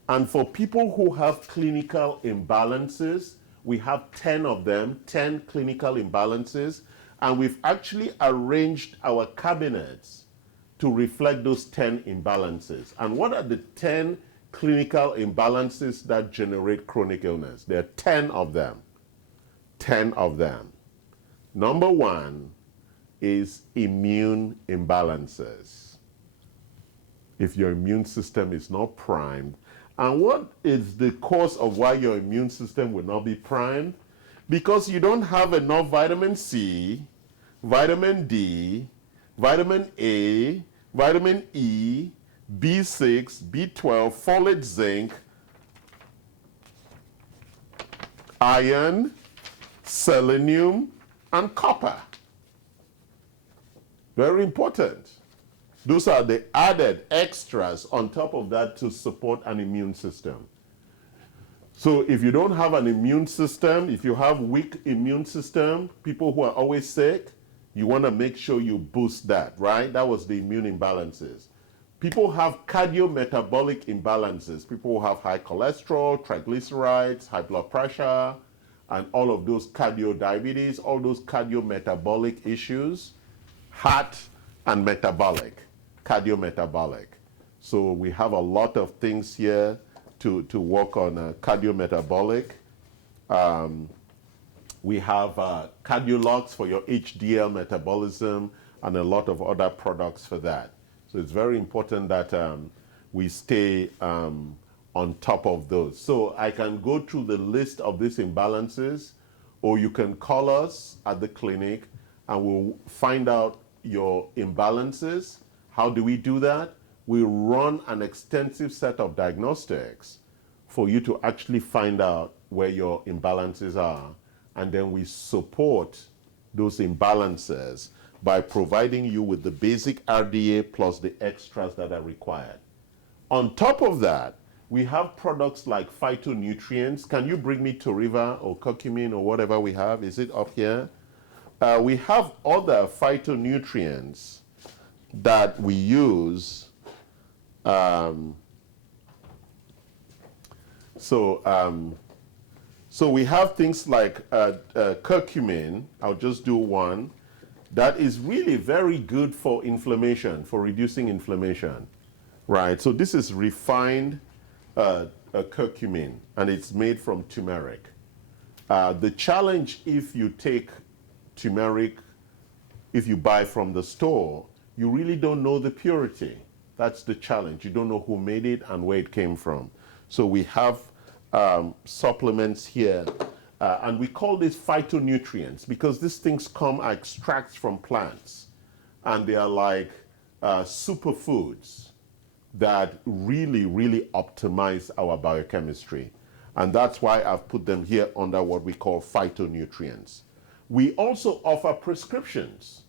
And for people who have clinical imbalances, we have 10 of them, 10 clinical imbalances, and we've actually arranged our cabinets to reflect those 10 imbalances. And what are the 10 clinical imbalances that generate chronic illness? There are 10 of them. 10 of them. Number one is immune imbalances. If your immune system is not primed. And what is the cause of why your immune system will not be primed? Because you don't have enough vitamin C, vitamin D, vitamin A, vitamin E, B6, B12, folate, zinc, iron, selenium, and copper. Very important. Those are the added extras on top of that to support an immune system. So if you don't have an immune system, if you have weak immune system, people who are always sick, you want to make sure you boost that, right? That was the immune imbalances. People have cardiometabolic imbalances. People who have high cholesterol, triglycerides, high blood pressure, and all of those cardio-diabetes, all those cardiometabolic issues, heart and metabolic, cardiometabolic. So we have a lot of things here to work on cardiometabolic. We have Cardiologs for your HDL metabolism and a lot of other products for that. So it's very important that we stay on top of those. So I can go through the list of these imbalances, or you can call us at the clinic and we'll find out your imbalances. How do we do that? We run an extensive set of diagnostics for you to actually find out where your imbalances are. And then we support those imbalances by providing you with the basic RDA plus the extras that are required. On top of that, we have products like phytonutrients. Can you bring me Toriva or curcumin or whatever we have? Is it up here? We have other phytonutrients that we use. So we have things like curcumin. I'll just do one. That is really very good for inflammation, for reducing inflammation, right? So this is refined curcumin, and it's made from turmeric. The challenge if you take turmeric, if you buy from the store, you really don't know the purity. That's the challenge. You don't know who made it and where it came from. So we have supplements here, and we call these phytonutrients because these things come extracts from plants, and they are like superfoods that really, really optimize our biochemistry. And that's why I've put them here under what we call phytonutrients. We also offer prescriptions.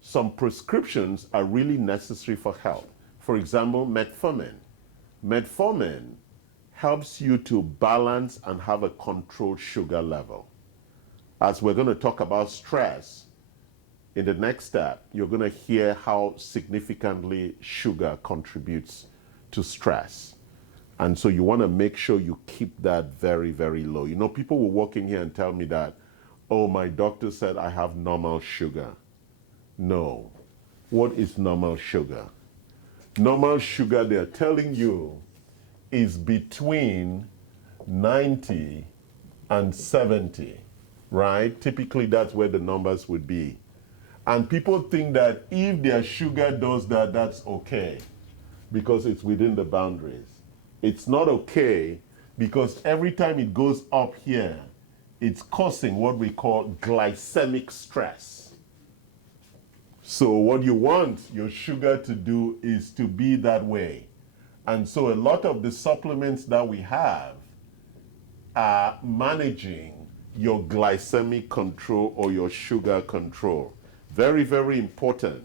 Some prescriptions are really necessary for health. For example, metformin. Metformin helps you to balance and have a controlled sugar level. As we're going to talk about stress, in the next step, you're going to hear how significantly sugar contributes to stress. And so you want to make sure you keep that very, very low. You know, people will walk in here and tell me that, oh, my doctor said I have normal sugar. No. What is normal sugar? Normal sugar, they're telling you, is between 90 and 70, right? Typically, that's where the numbers would be. And people think that if their sugar does that, that's okay, because it's within the boundaries. It's not okay because every time it goes up here, it's causing what we call glycemic stress. So what you want your sugar to do is to be that way. And so a lot of the supplements that we have are managing your glycemic control or your sugar control. Very, very important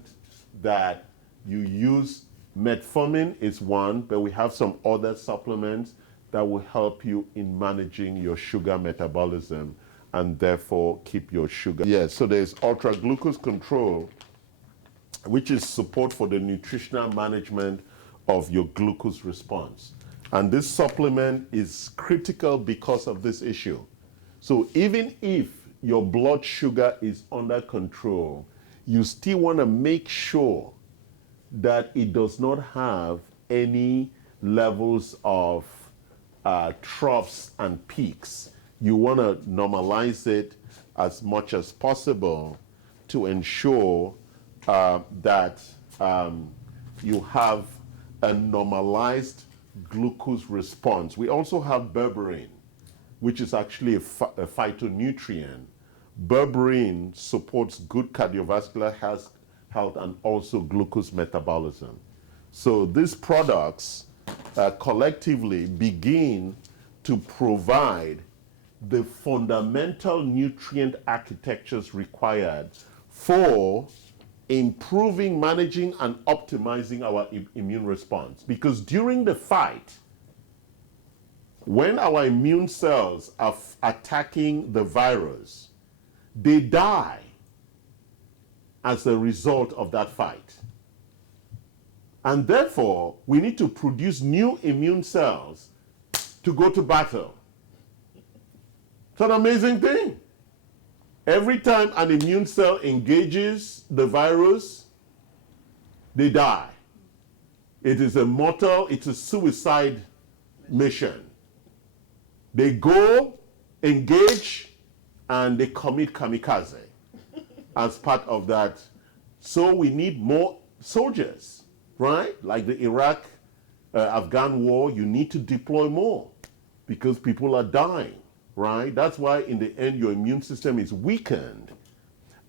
that you use metformin is one, but we have some other supplements that will help you in managing your sugar metabolism and therefore keep your sugar. Yes, so there's ultra glucose control, which is support for the nutritional management of your glucose response. And this supplement is critical because of this issue. So even if your blood sugar is under control, you still want to make sure that it does not have any levels of troughs and peaks. You want to normalize it as much as possible to ensure that you have a normalized glucose response. We also have berberine, which is actually a phytonutrient. Berberine supports good cardiovascular health and also glucose metabolism. So these products collectively begin to provide the fundamental nutrient architectures required for improving, managing, and optimizing our immune response. Because during the fight, when our immune cells are attacking the virus, they die as a result of that fight. And therefore, we need to produce new immune cells to go to battle. It's an amazing thing. Every time an immune cell engages the virus, they die. It is a mortal, it's a suicide mission. They go, engage, and they commit kamikaze as part of that. So we need more soldiers, right? Like the Iraq-Afghan war, you need to deploy more because people are dying, right? That's why in the end your immune system is weakened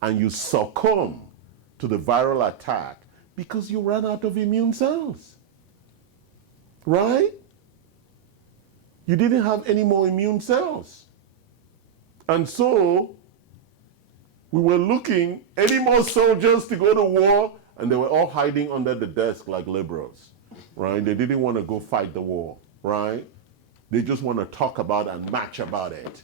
and you succumb to the viral attack because you ran out of immune cells, right? You didn't have any more immune cells. And so we were looking, any more soldiers to go to war, and they were all hiding under the desk like liberals, right? They didn't want to go fight the war, right? They just want to talk about and match about it.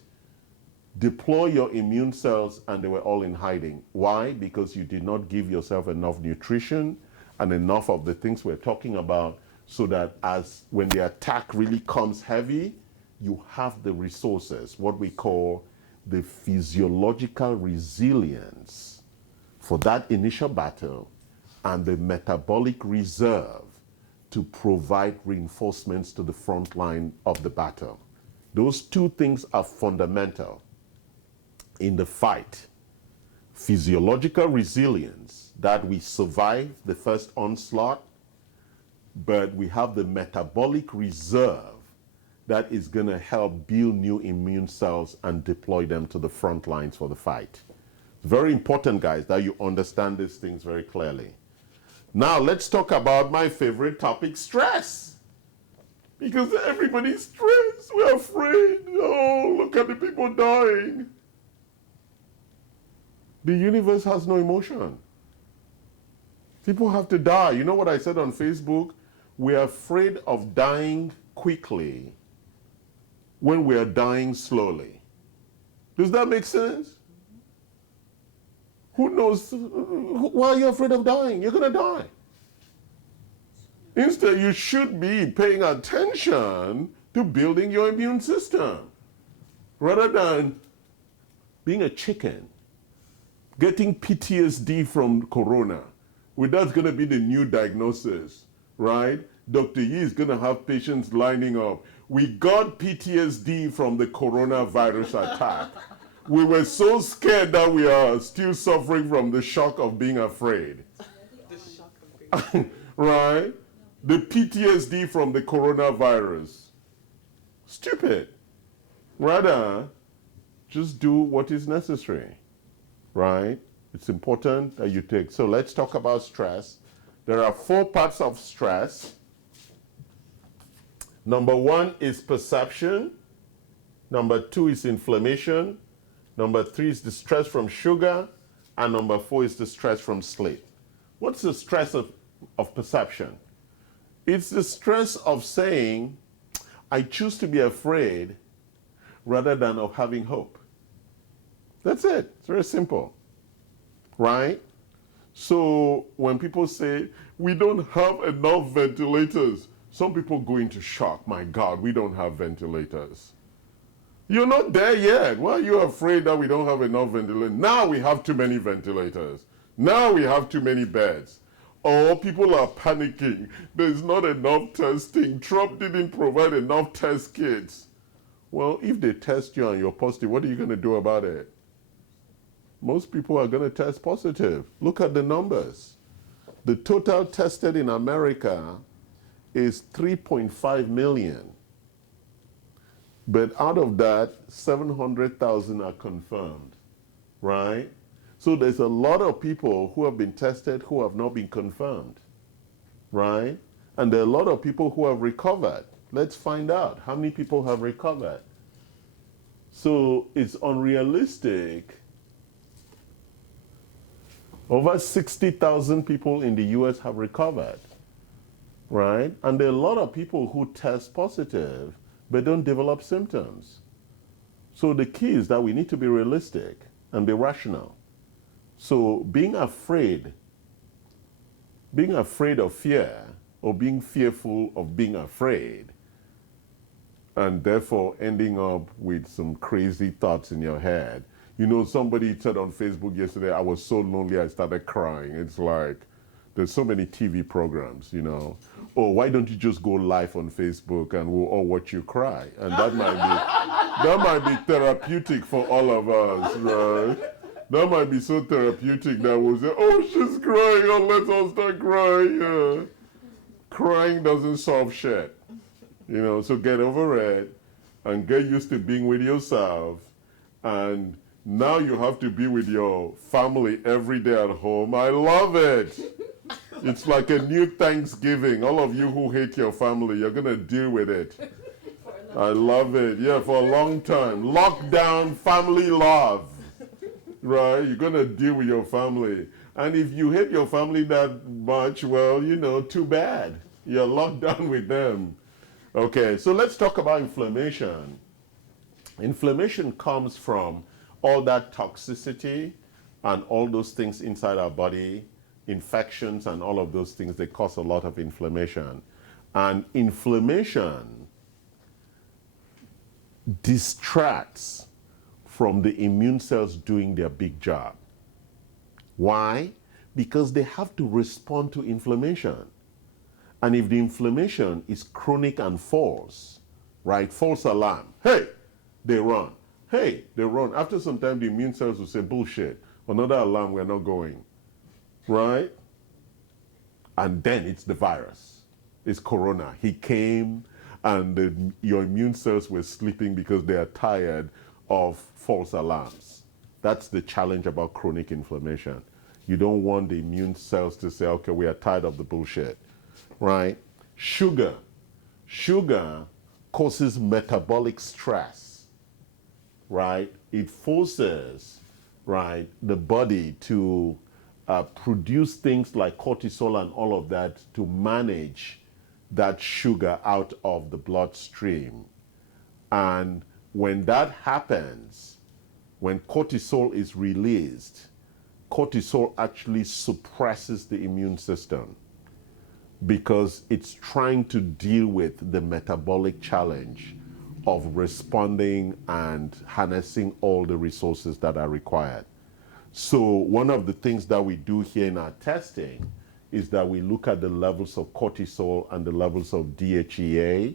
Deploy your immune cells, and they were all in hiding. Why? Because you did not give yourself enough nutrition and enough of the things we're talking about so that when the attack really comes heavy, you have the resources, what we call the physiological resilience for that initial battle and the metabolic reserve to provide reinforcements to the front line of the battle. Those two things are fundamental in the fight. Physiological resilience, that we survive the first onslaught, but we have the metabolic reserve that is going to help build new immune cells and deploy them to the front lines for the fight. It's very important, guys, that you understand these things very clearly. Now, let's talk about my favorite topic, stress. Because everybody's stressed. We're afraid. Oh, look at the people dying. The universe has no emotion. People have to die. You know what I said on Facebook? We're afraid of dying quickly when we are dying slowly. Does that make sense? Who knows? Why are you afraid of dying? You're going to die. Instead, you should be paying attention to building your immune system rather than being a chicken, getting PTSD from corona. Well, that's going to be the new diagnosis, right? Dr. Yi is going to have patients lining up. We got PTSD from the coronavirus attack. We were so scared that we are still suffering from the shock of being afraid. The shock of being Right? The PTSD from the coronavirus. stupid. Rather, just do what is necessary, right? It's important that you take. So let's talk about stress. There are 4 parts of stress. Number 1 is perception. Number 2 is inflammation. Number 3 is the stress from sugar. And number 4 is the stress from sleep. What's the stress of perception? It's the stress of saying, I choose to be afraid rather than of having hope. That's it. It's very simple, right? So when people say, we don't have enough ventilators, some people go into shock. My God, we don't have ventilators. You're not there yet. Why are you afraid that we don't have enough ventilators? Now we have too many ventilators. Now we have too many beds. Or people are panicking. There's not enough testing. Trump didn't provide enough test kits. Well, if they test you and you're positive, what are you going to do about it? Most people are going to test positive. Look at the numbers. The total tested in America is 3.5 million. But out of that, 700,000 are confirmed, right? So there's a lot of people who have been tested who have not been confirmed, right? And there are a lot of people who have recovered. Let's find out how many people have recovered. So it's unrealistic. Over 60,000 people in the US have recovered, right? And there are a lot of people who test positive but don't develop symptoms. So the key is that we need to be realistic and be rational. So being afraid of fear or being fearful of being afraid and therefore ending up with some crazy thoughts in your head. You know, somebody said on Facebook yesterday, I was so lonely I started crying. It's like, there's so many TV programs, you know. Oh, why don't you just go live on Facebook and we'll all watch you cry? And that might be therapeutic for all of us, right? That might be so therapeutic that we'll say, oh, she's crying, oh, let's all start crying. Yeah. Crying doesn't solve shit, you know, so get over it and get used to being with yourself. And now you have to be with your family every day at home. I love it. It's like a new Thanksgiving. All of you who hate your family, you're going to deal with it. I love it. Yeah, for a long time. Lockdown, family love. Right? You're going to deal with your family. And if you hate your family that much, well, you know, too bad. You're locked down with them. Okay, so let's talk about inflammation. Inflammation comes from all that toxicity and all those things inside our body, infections and all of those things, they cause a lot of inflammation. And inflammation distracts from the immune cells doing their big job. Why? Because they have to respond to inflammation. And if the inflammation is chronic and false, right, false alarm, hey, they run. Hey, they run. After some time, the immune cells will say, bullshit, another alarm, we're not going. Right? And then it's the virus. It's corona. He came and your immune cells were sleeping because they are tired of false alarms. That's the challenge about chronic inflammation. You don't want the immune cells to say, okay, we are tired of the bullshit. Right? Sugar. Sugar causes metabolic stress. Right? It forces, right, the body to produce things like cortisol and all of that to manage that sugar out of the bloodstream. And when that happens, when cortisol is released, cortisol actually suppresses the immune system because it's trying to deal with the metabolic challenge of responding and harnessing all the resources that are required. So one of the things that we do here in our testing is that we look at the levels of cortisol and the levels of DHEA.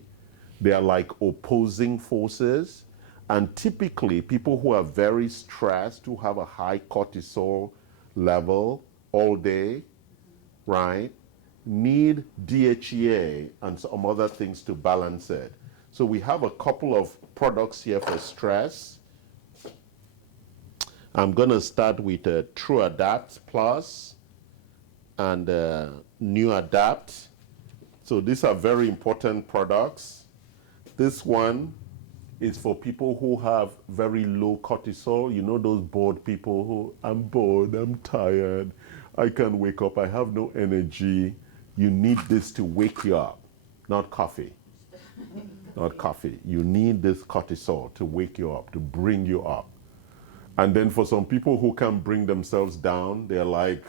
They are like opposing forces. And typically, people who are very stressed, who have a high cortisol level all day, right, need DHEA and some other things to balance it. So we have a couple of products here for stress. I'm going to start with True Adapt Plus and New Adapt. So these are very important products. This one is for people who have very low cortisol. You know those bored people who, I'm bored, I'm tired, I can't wake up, I have no energy. You need this to wake you up, not coffee. Not coffee. You need this cortisol to wake you up, to bring you up. And then for some people who can't bring themselves down, they're like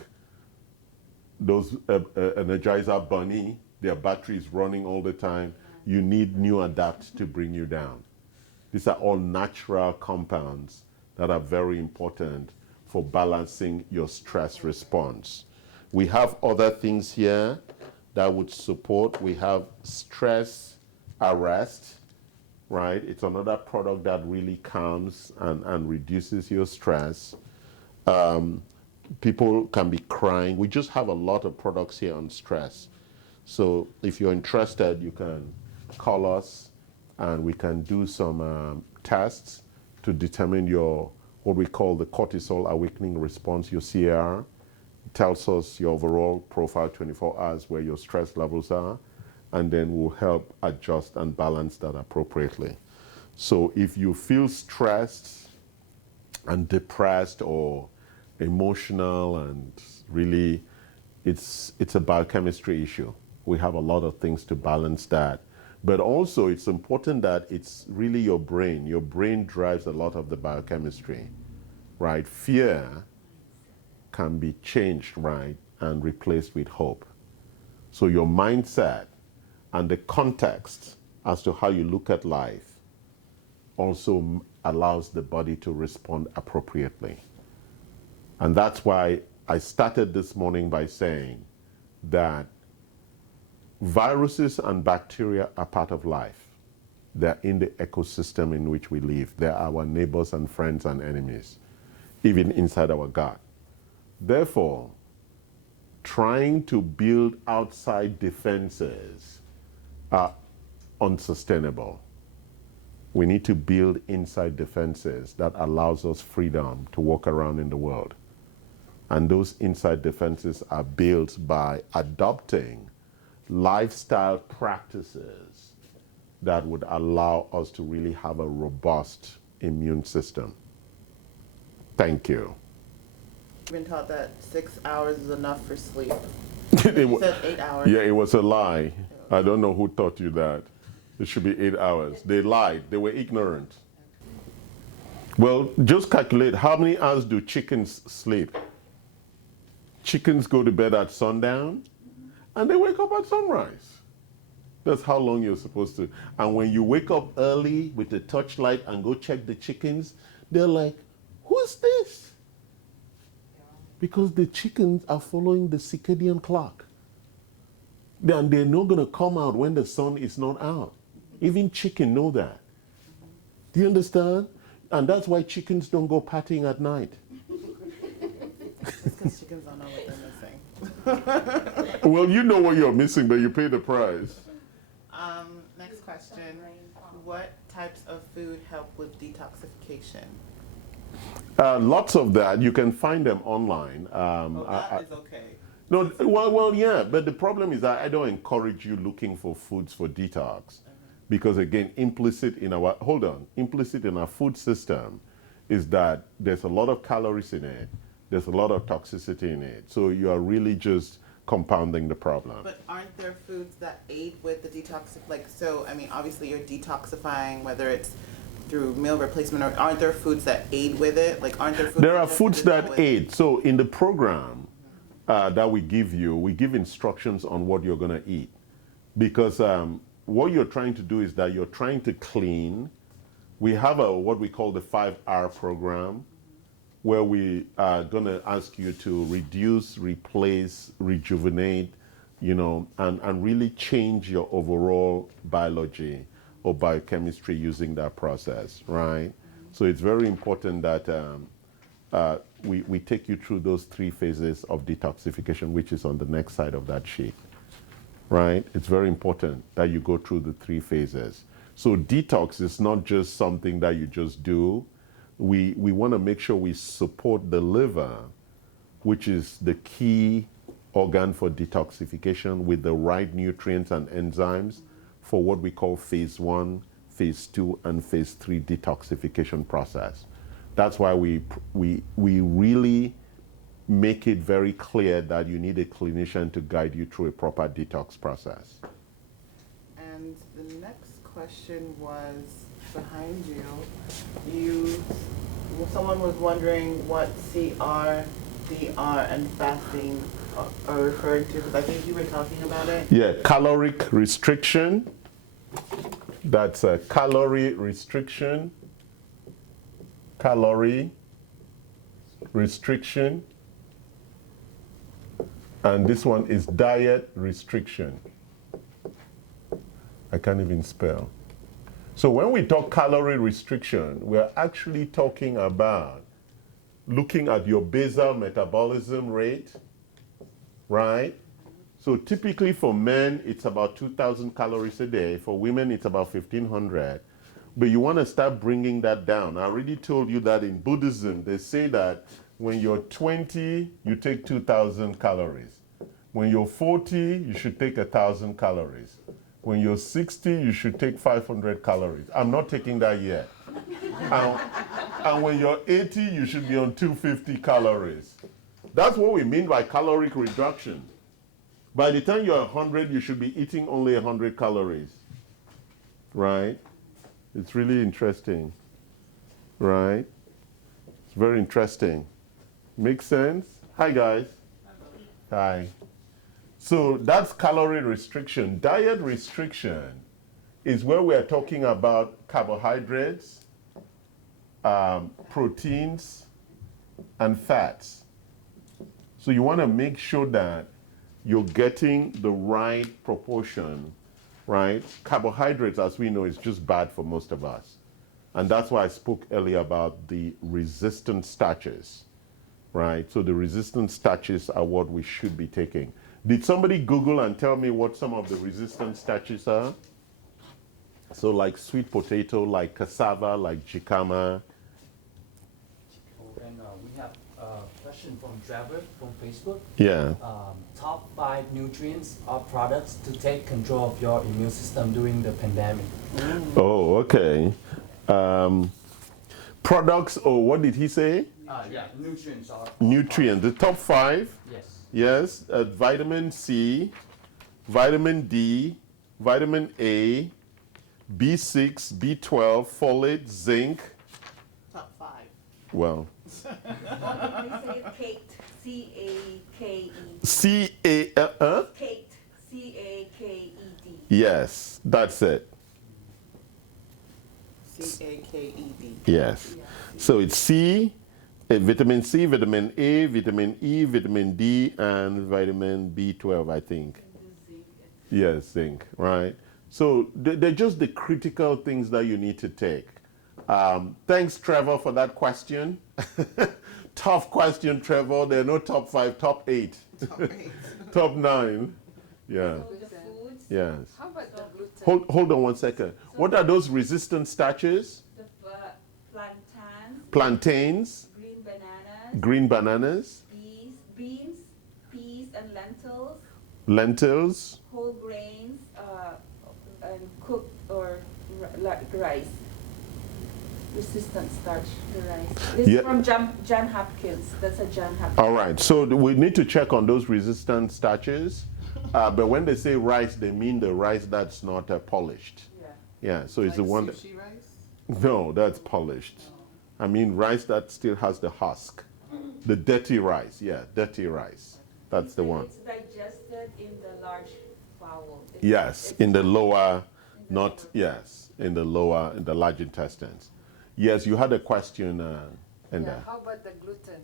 those Energizer Bunny, their battery is running all the time. You need New Adapt to bring you down. These are all natural compounds that are very important for balancing your stress response. We have other things here that would support. We have Stress Arrest, right? It's another product that really calms and reduces your stress. People can be crying. We just have a lot of products here on stress. So if you're interested, you can call us and we can do some tests to determine your, what we call the cortisol awakening response, your CAR. It tells us your overall profile 24 hours where your stress levels are, and then we'll help adjust and balance that appropriately. So if you feel stressed and depressed or emotional and really it's a biochemistry issue. We have a lot of things to balance that. But also it's important that it's really your brain. Your brain drives a lot of the biochemistry, right? Fear can be changed, right, and replaced with hope. So your mindset and the context as to how you look at life also allows the body to respond appropriately. And that's why I started this morning by saying that viruses and bacteria are part of life. They're in the ecosystem in which we live. They're our neighbors and friends and enemies, even inside our gut. Therefore, trying to build outside defenses are unsustainable. We need to build inside defenses that allows us freedom to walk around in the world. And those inside defenses are built by adopting lifestyle practices that would allow us to really have a robust immune system. Thank you. I've been taught that 6 hours is enough for sleep. It You wa- said 8 hours. Yeah, it was a lie. I don't know who taught you that. It should be 8 hours. They lied. They were ignorant. Well, just calculate how many hours do chickens sleep? Chickens go to bed at sundown and they wake up at sunrise. That's how long you're supposed to. And when you wake up early with the torchlight and go check the chickens, they're like, who's this? Because the chickens are following the circadian clock. And they're not going to come out when the sun is not out. Even chicken know that. Do you understand? And that's why chickens don't go partying at night. It's because chickens don't know what they're missing. Well, you know what you're missing, but you pay the price. Next question. What types of food help with detoxification? Lots of that. You can find them online. That is okay. No, well, yeah, but the problem is that I don't encourage you looking for foods for detox. Because again, implicit in our food system is that there's a lot of calories in it, there's a lot of toxicity in it. So you are really just compounding the problem. But aren't there foods that aid with the obviously you're detoxifying, whether it's through meal replacement, or aren't there foods that aid with it? Aren't there foods There are foods that aid. So in the program that we give instructions on what you're going to eat. Because what you're trying to do is that you're trying to clean. We have what we call the 5R program, where we are going to ask you to reduce, replace, rejuvenate, and really change your overall biology or biochemistry using that process, right? So it's very important that we take you through those 3 phases of detoxification, which is on the next side of that sheet, right? It's very important that you go through the 3 phases. So detox is not just something that you just do. We want to make sure we support the liver, which is the key organ for detoxification, with the right nutrients and enzymes for what we call phase 1, phase 2, and phase 3 detoxification process. That's why we really make it very clear that you need a clinician to guide you through a proper detox process. And the next question was behind you. Someone was wondering what CR, DR, and fasting are referring to, because I think you were talking about it. Yeah, caloric restriction. That's a calorie restriction. Calorie restriction. And this one is diet restriction. I can't even spell. So when we talk calorie restriction, we're actually talking about looking at your basal metabolism rate, right? So typically for men, it's about 2,000 calories a day. For women, it's about 1,500. But you want to start bringing that down. I already told you that in Buddhism, they say that when you're 20, you take 2,000 calories. When you're 40, you should take 1,000 calories. When you're 60, you should take 500 calories. I'm not taking that yet. And when you're 80, you should be on 250 calories. That's what we mean by caloric reduction. By the time you're 100, you should be eating only 100 calories, right? It's really interesting, right? It's very interesting. Makes sense? Hi, guys. Hi. So that's calorie restriction. Diet restriction is where we are talking about carbohydrates, proteins, and fats. So you want to make sure that you're getting the right proportion, right? Carbohydrates, as we know, is just bad for most of us. And that's why I spoke earlier about the resistant starches, right? So the resistant starches are what we should be taking. Did somebody Google and tell me what some of the resistant starches are? So like sweet potato, like cassava, like jicama. And we have a question from Trevor from Facebook. Yeah. Top 5 nutrients or products to take control of your immune system during the pandemic. Oh, okay. Products, or what did he say? Yeah, nutrients are. Nutrients, the top 5? Yes. Yes, vitamin C, vitamin D, vitamin A, B6, B12, folate, zinc. Top 5. Well. They say caked, C-A-K-E-D. Caked, C-A-K-E-D. Yes, that's it. C-A-K-E-D. Yes. Yeah. So it's C, vitamin C, vitamin A, vitamin E, vitamin D, and vitamin B12, I think. Yes, zinc, right? So they're just the critical things that you need to take. Thanks, Trevor, for that question. Tough question, Trevor. There are no top 5, top 8. Top 8. Top 9. Yeah. So the foods. Yes. How about the gluten? Hold on one second. What are those resistant starches? The plantains, Plantains, green bananas, green bananas, beans, peas, and lentils, lentils, whole grains, and cooked or rice. Resistant starch, the rice. This Yeah. is from John Hopkins. That's a John Hopkins. All right, so we need to check on those resistant starches. But when they say rice, they mean the rice that's not polished. Yeah. Yeah, so it's the one that, Sushi rice? no, that's polished. I mean rice that still has the husk. The dirty rice, yeah, dirty rice. That's the one. It's digested in the large bowel. Yes, in the lower, not, yes, in the lower, in the large intestines. Yes, you had a question, and Yeah, how about the gluten?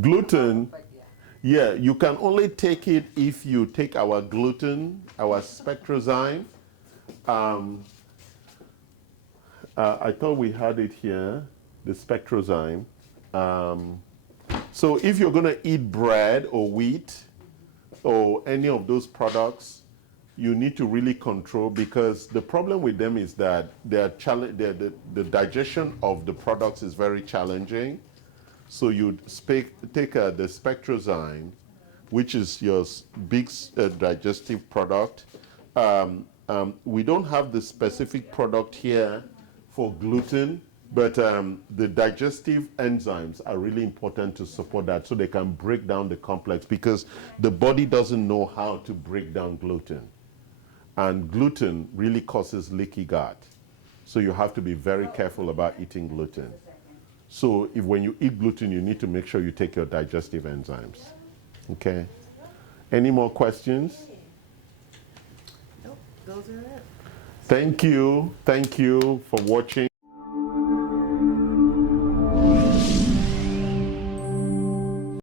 gluten. But yeah. Yeah, you can only take it if you take our gluten, our spectrozyme. I thought we had it here, the spectrozyme. So if you're going to eat bread or wheat or any of those products, you need to really control, because the problem with them is that the digestion of the products is very challenging. So you'd take the Spectrozyme, which is your big digestive product. We don't have the specific product here for gluten, but the digestive enzymes are really important to support that, so they can break down the complex, because the body doesn't know how to break down gluten. And gluten really causes leaky gut. So you have to be very careful about eating gluten. So when you eat gluten, you need to make sure you take your digestive enzymes. Okay? Any more questions? Nope, those are it. Thank you. Thank you for watching.